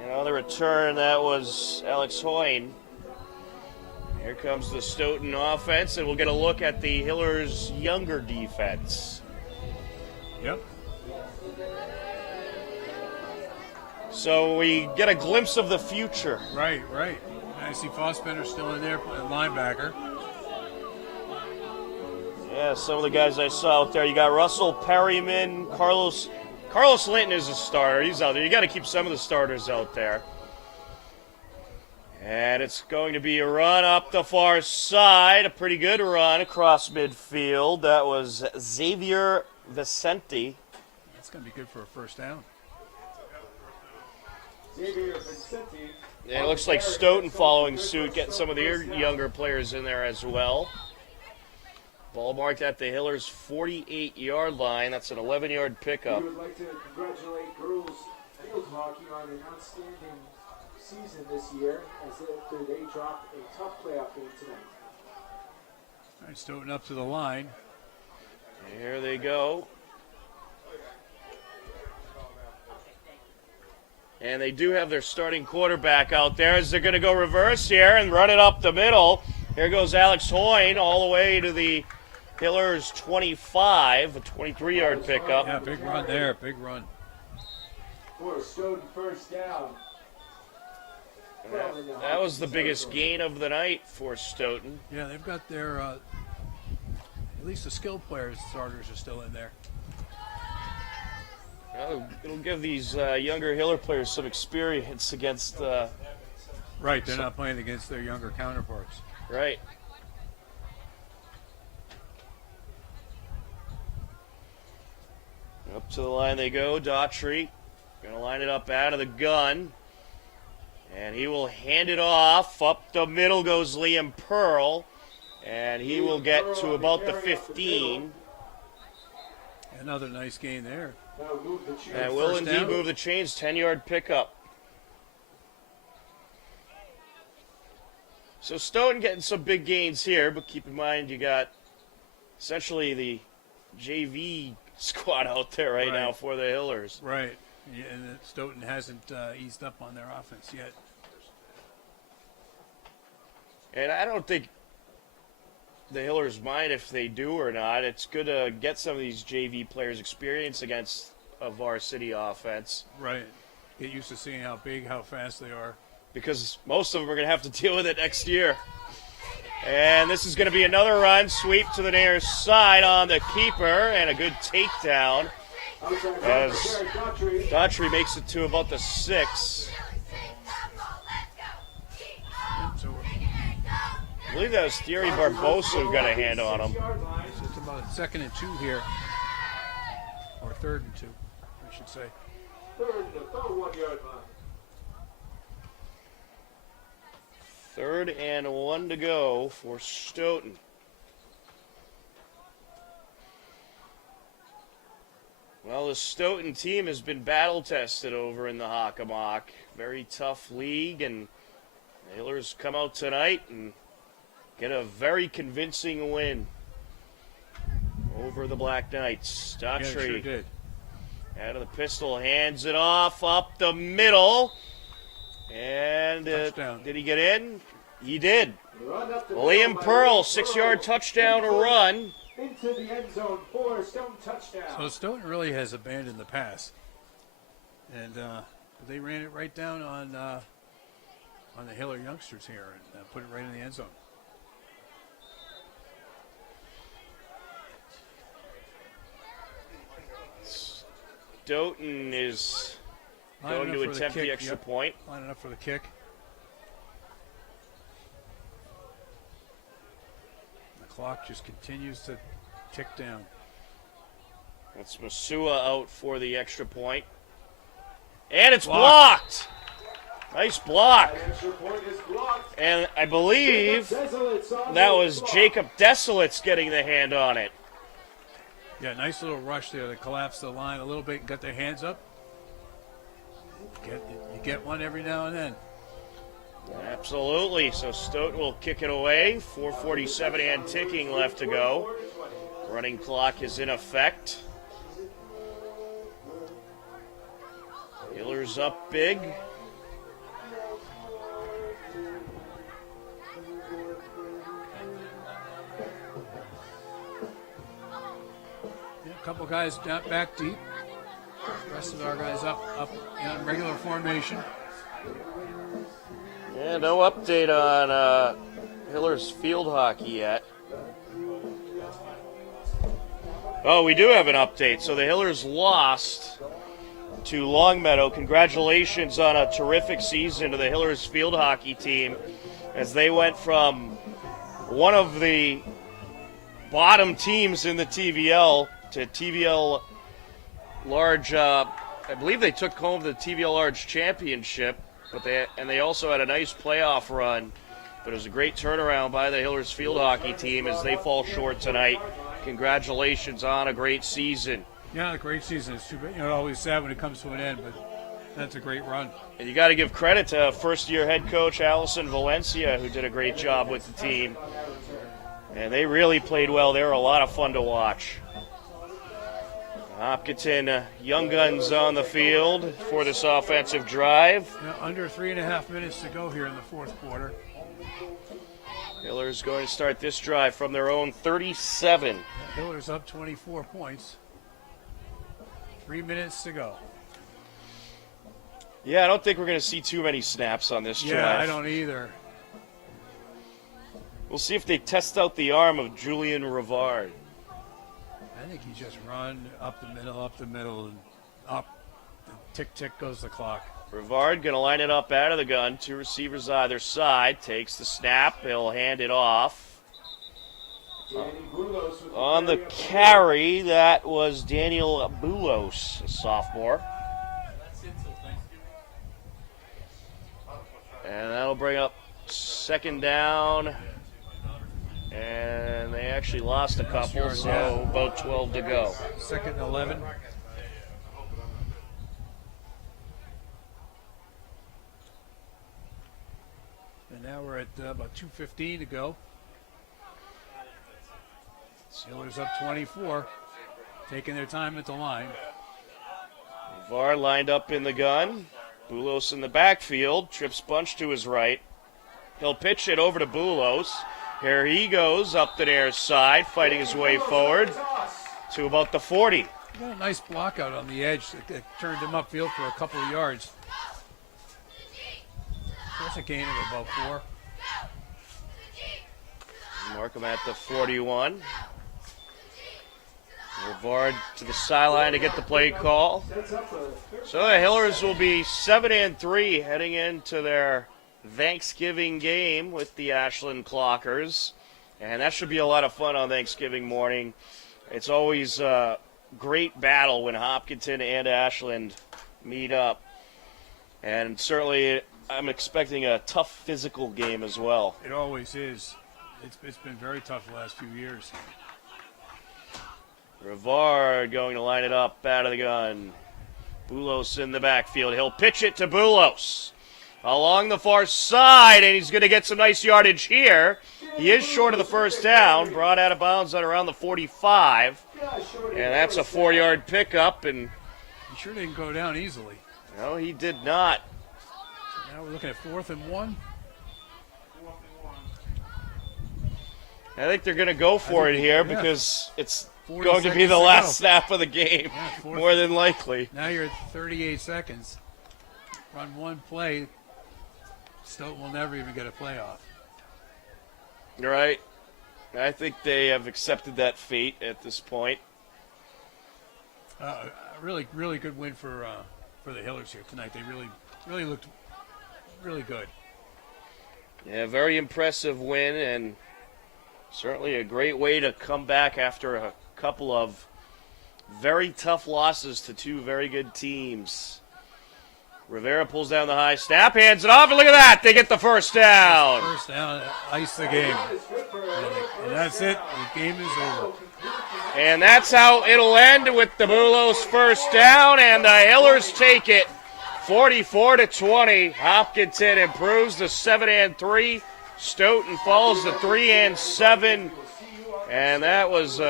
You know, the return, that was Alex Hoyne. Here comes the Stoughton offense, and we'll get a look at the Hillers' younger defense. Yep. So we get a glimpse of the future. Right. I see Fossbender still in there, playing linebacker. Yeah, some of the guys I saw out there. You got Russell Perryman, Carlos Linton is a starter. He's out there. You got to keep some of the starters out there. And it's going to be a run up the far side. A pretty good run across midfield. That was Xavier Vicente. That's going to be good for a first down. Xavier Vicente. And it looks like Stoughton following suit, getting some of their younger players in there as well. Ball marked at the Hillers' 48-yard line. That's an 11-yard pickup. We would like to congratulate girls field hockey on an outstanding season this year as they dropped a tough playoff game tonight. All right, Stoughton up to the line. Here they go. And they do have their starting quarterback out there as they're going to go reverse here and run it up the middle. Here goes Alex Hoyne all the way to the Hillers 25, a 23-yard pickup. Yeah, big run there, big run. For Stoughton, first down. That was the biggest gain of the night for Stoughton. Yeah, they've got their, at least the skill players, starters are still in there. Well, it'll give these younger Hiller players some experience against. Right, they're not playing against their younger counterparts. Right. Up to the line they go. Daughtry going to line it up out of the gun. And he will hand it off. Up the middle goes Liam Pearl. And he will get to about the 15. Another nice gain there. And will indeed move the chains. 10-yard pickup. So Stoughton getting some big gains here, but keep in mind you got essentially the JV squad out there right now for the Hillers. Right, yeah, and Stoughton hasn't eased up on their offense yet. And I don't think the Hillers mind if they do or not. It's good to get some of these JV players experience against a varsity offense. Right, get used to seeing how big, how fast they are. Because most of them are going to have to deal with it next year. And this is going to be another run, sweep to the near side on the keeper, and a good takedown as Daughtry makes it to about the 6. I believe that was Thierry Barbosa who got a hand on him. It's about 2nd and 2 here, or 3rd and 2, I should say. 3rd and about 1 yard line. 3rd and 1 to go for Stoughton. Well, the Stoughton team has been battle-tested over in the Hockomock. Very tough league, and the Hillers come out tonight and get a very convincing win over the Black Knights. Daughtry sure did. Out of the pistol, hands it off up the middle. And did he get in? He did. Liam Pearl, 6-yard touchdown run. Into the end zone for Stoughton touchdown. So Stoughton really has abandoned the pass. And they ran it right down on the Hiller youngsters here and put it right in the end zone. Stoughton is going to attempt the extra point. Lining up for the kick. The clock just continues to tick down. That's Masua out for the extra point. And it's blocked. Nice block. And I believe that was Jacob Desolitz getting the hand on it. Yeah, nice little rush there. They collapsed the line a little bit and got their hands up. You get one every now and then. Absolutely. So Stoughton will kick it away. 4:47 and ticking left to go. Running clock is in effect. Hillers up big. A couple guys down back deep. The rest of our guys up in regular formation. Yeah, no update on Hillers field hockey yet. Oh, we do have an update. So the Hillers lost to Longmeadow. Congratulations on a terrific season to the Hillers field hockey team as they went from one of the bottom teams in the TVL to TVL Large. I believe they took home the TVL Large championship, but they also had a nice playoff run But it was a great turnaround by the Hillers field hockey team as they fall short tonight. Congratulations on a great season. Yeah, a great season. It's too bad. You know, always sad when it comes to an end, but that's a great run. And you got to give credit to first-year head coach Allison Valencia, who did a great job with the team. And they really played well. They were a lot of fun to watch. Hopkinton Young Guns on the field for this offensive drive. Yeah, under 3.5 minutes to go here in the fourth quarter. Hillers going to start this drive from their own 37. Hillers up 24 points. 3 minutes to go. Yeah, I don't think we're going to see too many snaps on this drive. Yeah, I don't either. We'll see if they test out the arm of Julian Rivard. I think he just run up the middle, and up. And tick, tick goes the clock. Rivard going to line it up out of the gun. Two receivers either side. Takes the snap. He'll hand it off. On the carry, that was Daniel Boulos, a sophomore. And that'll bring up second down. And they actually lost a couple, so about 12 to go. Second and 11. And now we're at about 2:15 to go. Steelers up 24, taking their time at the line. VAR lined up in the gun. Boulos in the backfield. Trips bunch to his right. He'll pitch it over to Boulos. Here he goes up the near side, fighting his way forward to about the 40. He got a nice block out on the edge that turned him upfield for a couple of yards. That's a gain of about 4. Mark him at the 41. Rivard to the sideline to get the play call. So the Hillers will be 7-3 heading into their Thanksgiving game with the Ashland Clockers. And that should be a lot of fun on Thanksgiving morning. It's always a great battle when Hopkinton and Ashland meet up. And certainly I'm expecting a tough physical game as well. It always is. It's been very tough the last few years. Rivard going to line it up out of the gun. Boulos in the backfield. He'll pitch it to Boulos along the far side, and he's going to get some nice yardage here. He is short of the first down, brought out of bounds at around the 45, and that's a 4-yard pickup. And he sure didn't go down easily. No, he did not. So now we're looking at 4th and 1. I think they're going to go for it here because it's 40 going to be the seconds to last go. snap of the game, more than likely. Now you're at 38 seconds. Run one play. Stoughton will never even get a playoff. You're right. I think they have accepted that fate at this point. A really, really good win for the Hillers here tonight. They really looked really good. Yeah, very impressive win, and certainly a great way to come back after a couple of very tough losses to two very good teams. Rivera pulls down the high snap, hands it off, and look at that. They get the first down. First down, ice the game. And that's it. The game is over. And that's how it'll end with the Boulos first down, and the Hillers take it 44-20. Hopkinton improves to 7-3. Stoughton falls to 3-7. And that was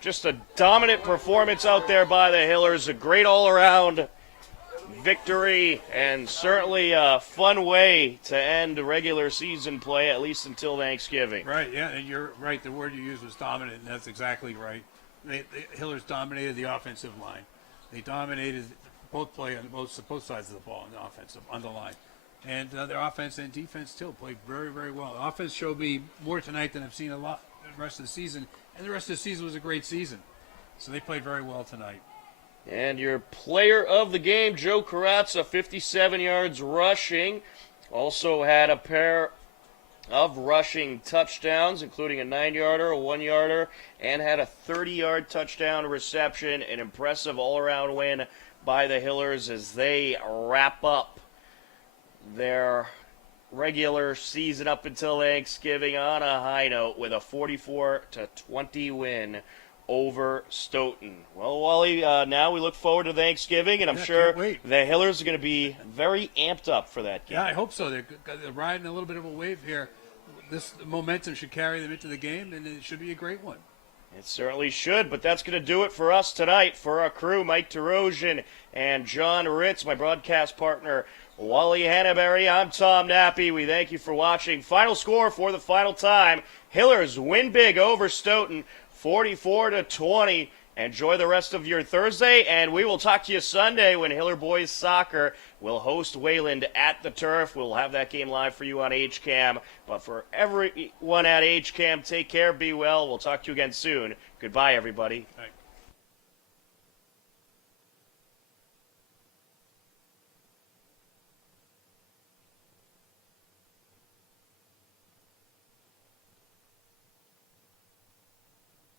just a dominant performance out there by the Hillers. A great all-around victory, and certainly a fun way to end regular season play, at least until Thanksgiving. Right, yeah, and you're right. The word you used was dominant, and that's exactly right. The Hillers dominated the offensive line. They dominated both sides of the ball on the line. And their offense and defense still played very, very well. The offense showed me more tonight than I've seen a lot the rest of the season, and the rest of the season was a great season. So they played very well tonight. And your player of the game, Joe Carazza, 57 yards rushing. Also had a pair of rushing touchdowns, including a 9-yarder, a 1-yarder, and had a 30-yard touchdown reception. An impressive all-around win by the Hillers as they wrap up their regular season up until Thanksgiving on a high note with a 44-20 win over Stoughton. Well, Wally, now we look forward to Thanksgiving, and I'm sure the Hillers are going to be very amped up for that game. Yeah, I hope so. They're riding a little bit of a wave here. This momentum should carry them into the game, and it should be a great one. It certainly should, but that's going to do it for us tonight. For our crew, Mike DeRosian and John Ritz, my broadcast partner, Wally Hannaberry, I'm Tom Nappy. We thank you for watching. Final score for the final time. Hillers win big over Stoughton, 44-20. Enjoy the rest of your Thursday, and we will talk to you Sunday when Hiller Boys Soccer will host Wayland at the Turf. We'll have that game live for you on HCAM. But for everyone at HCAM, take care, be well. We'll talk to you again soon. Goodbye, everybody. Thanks.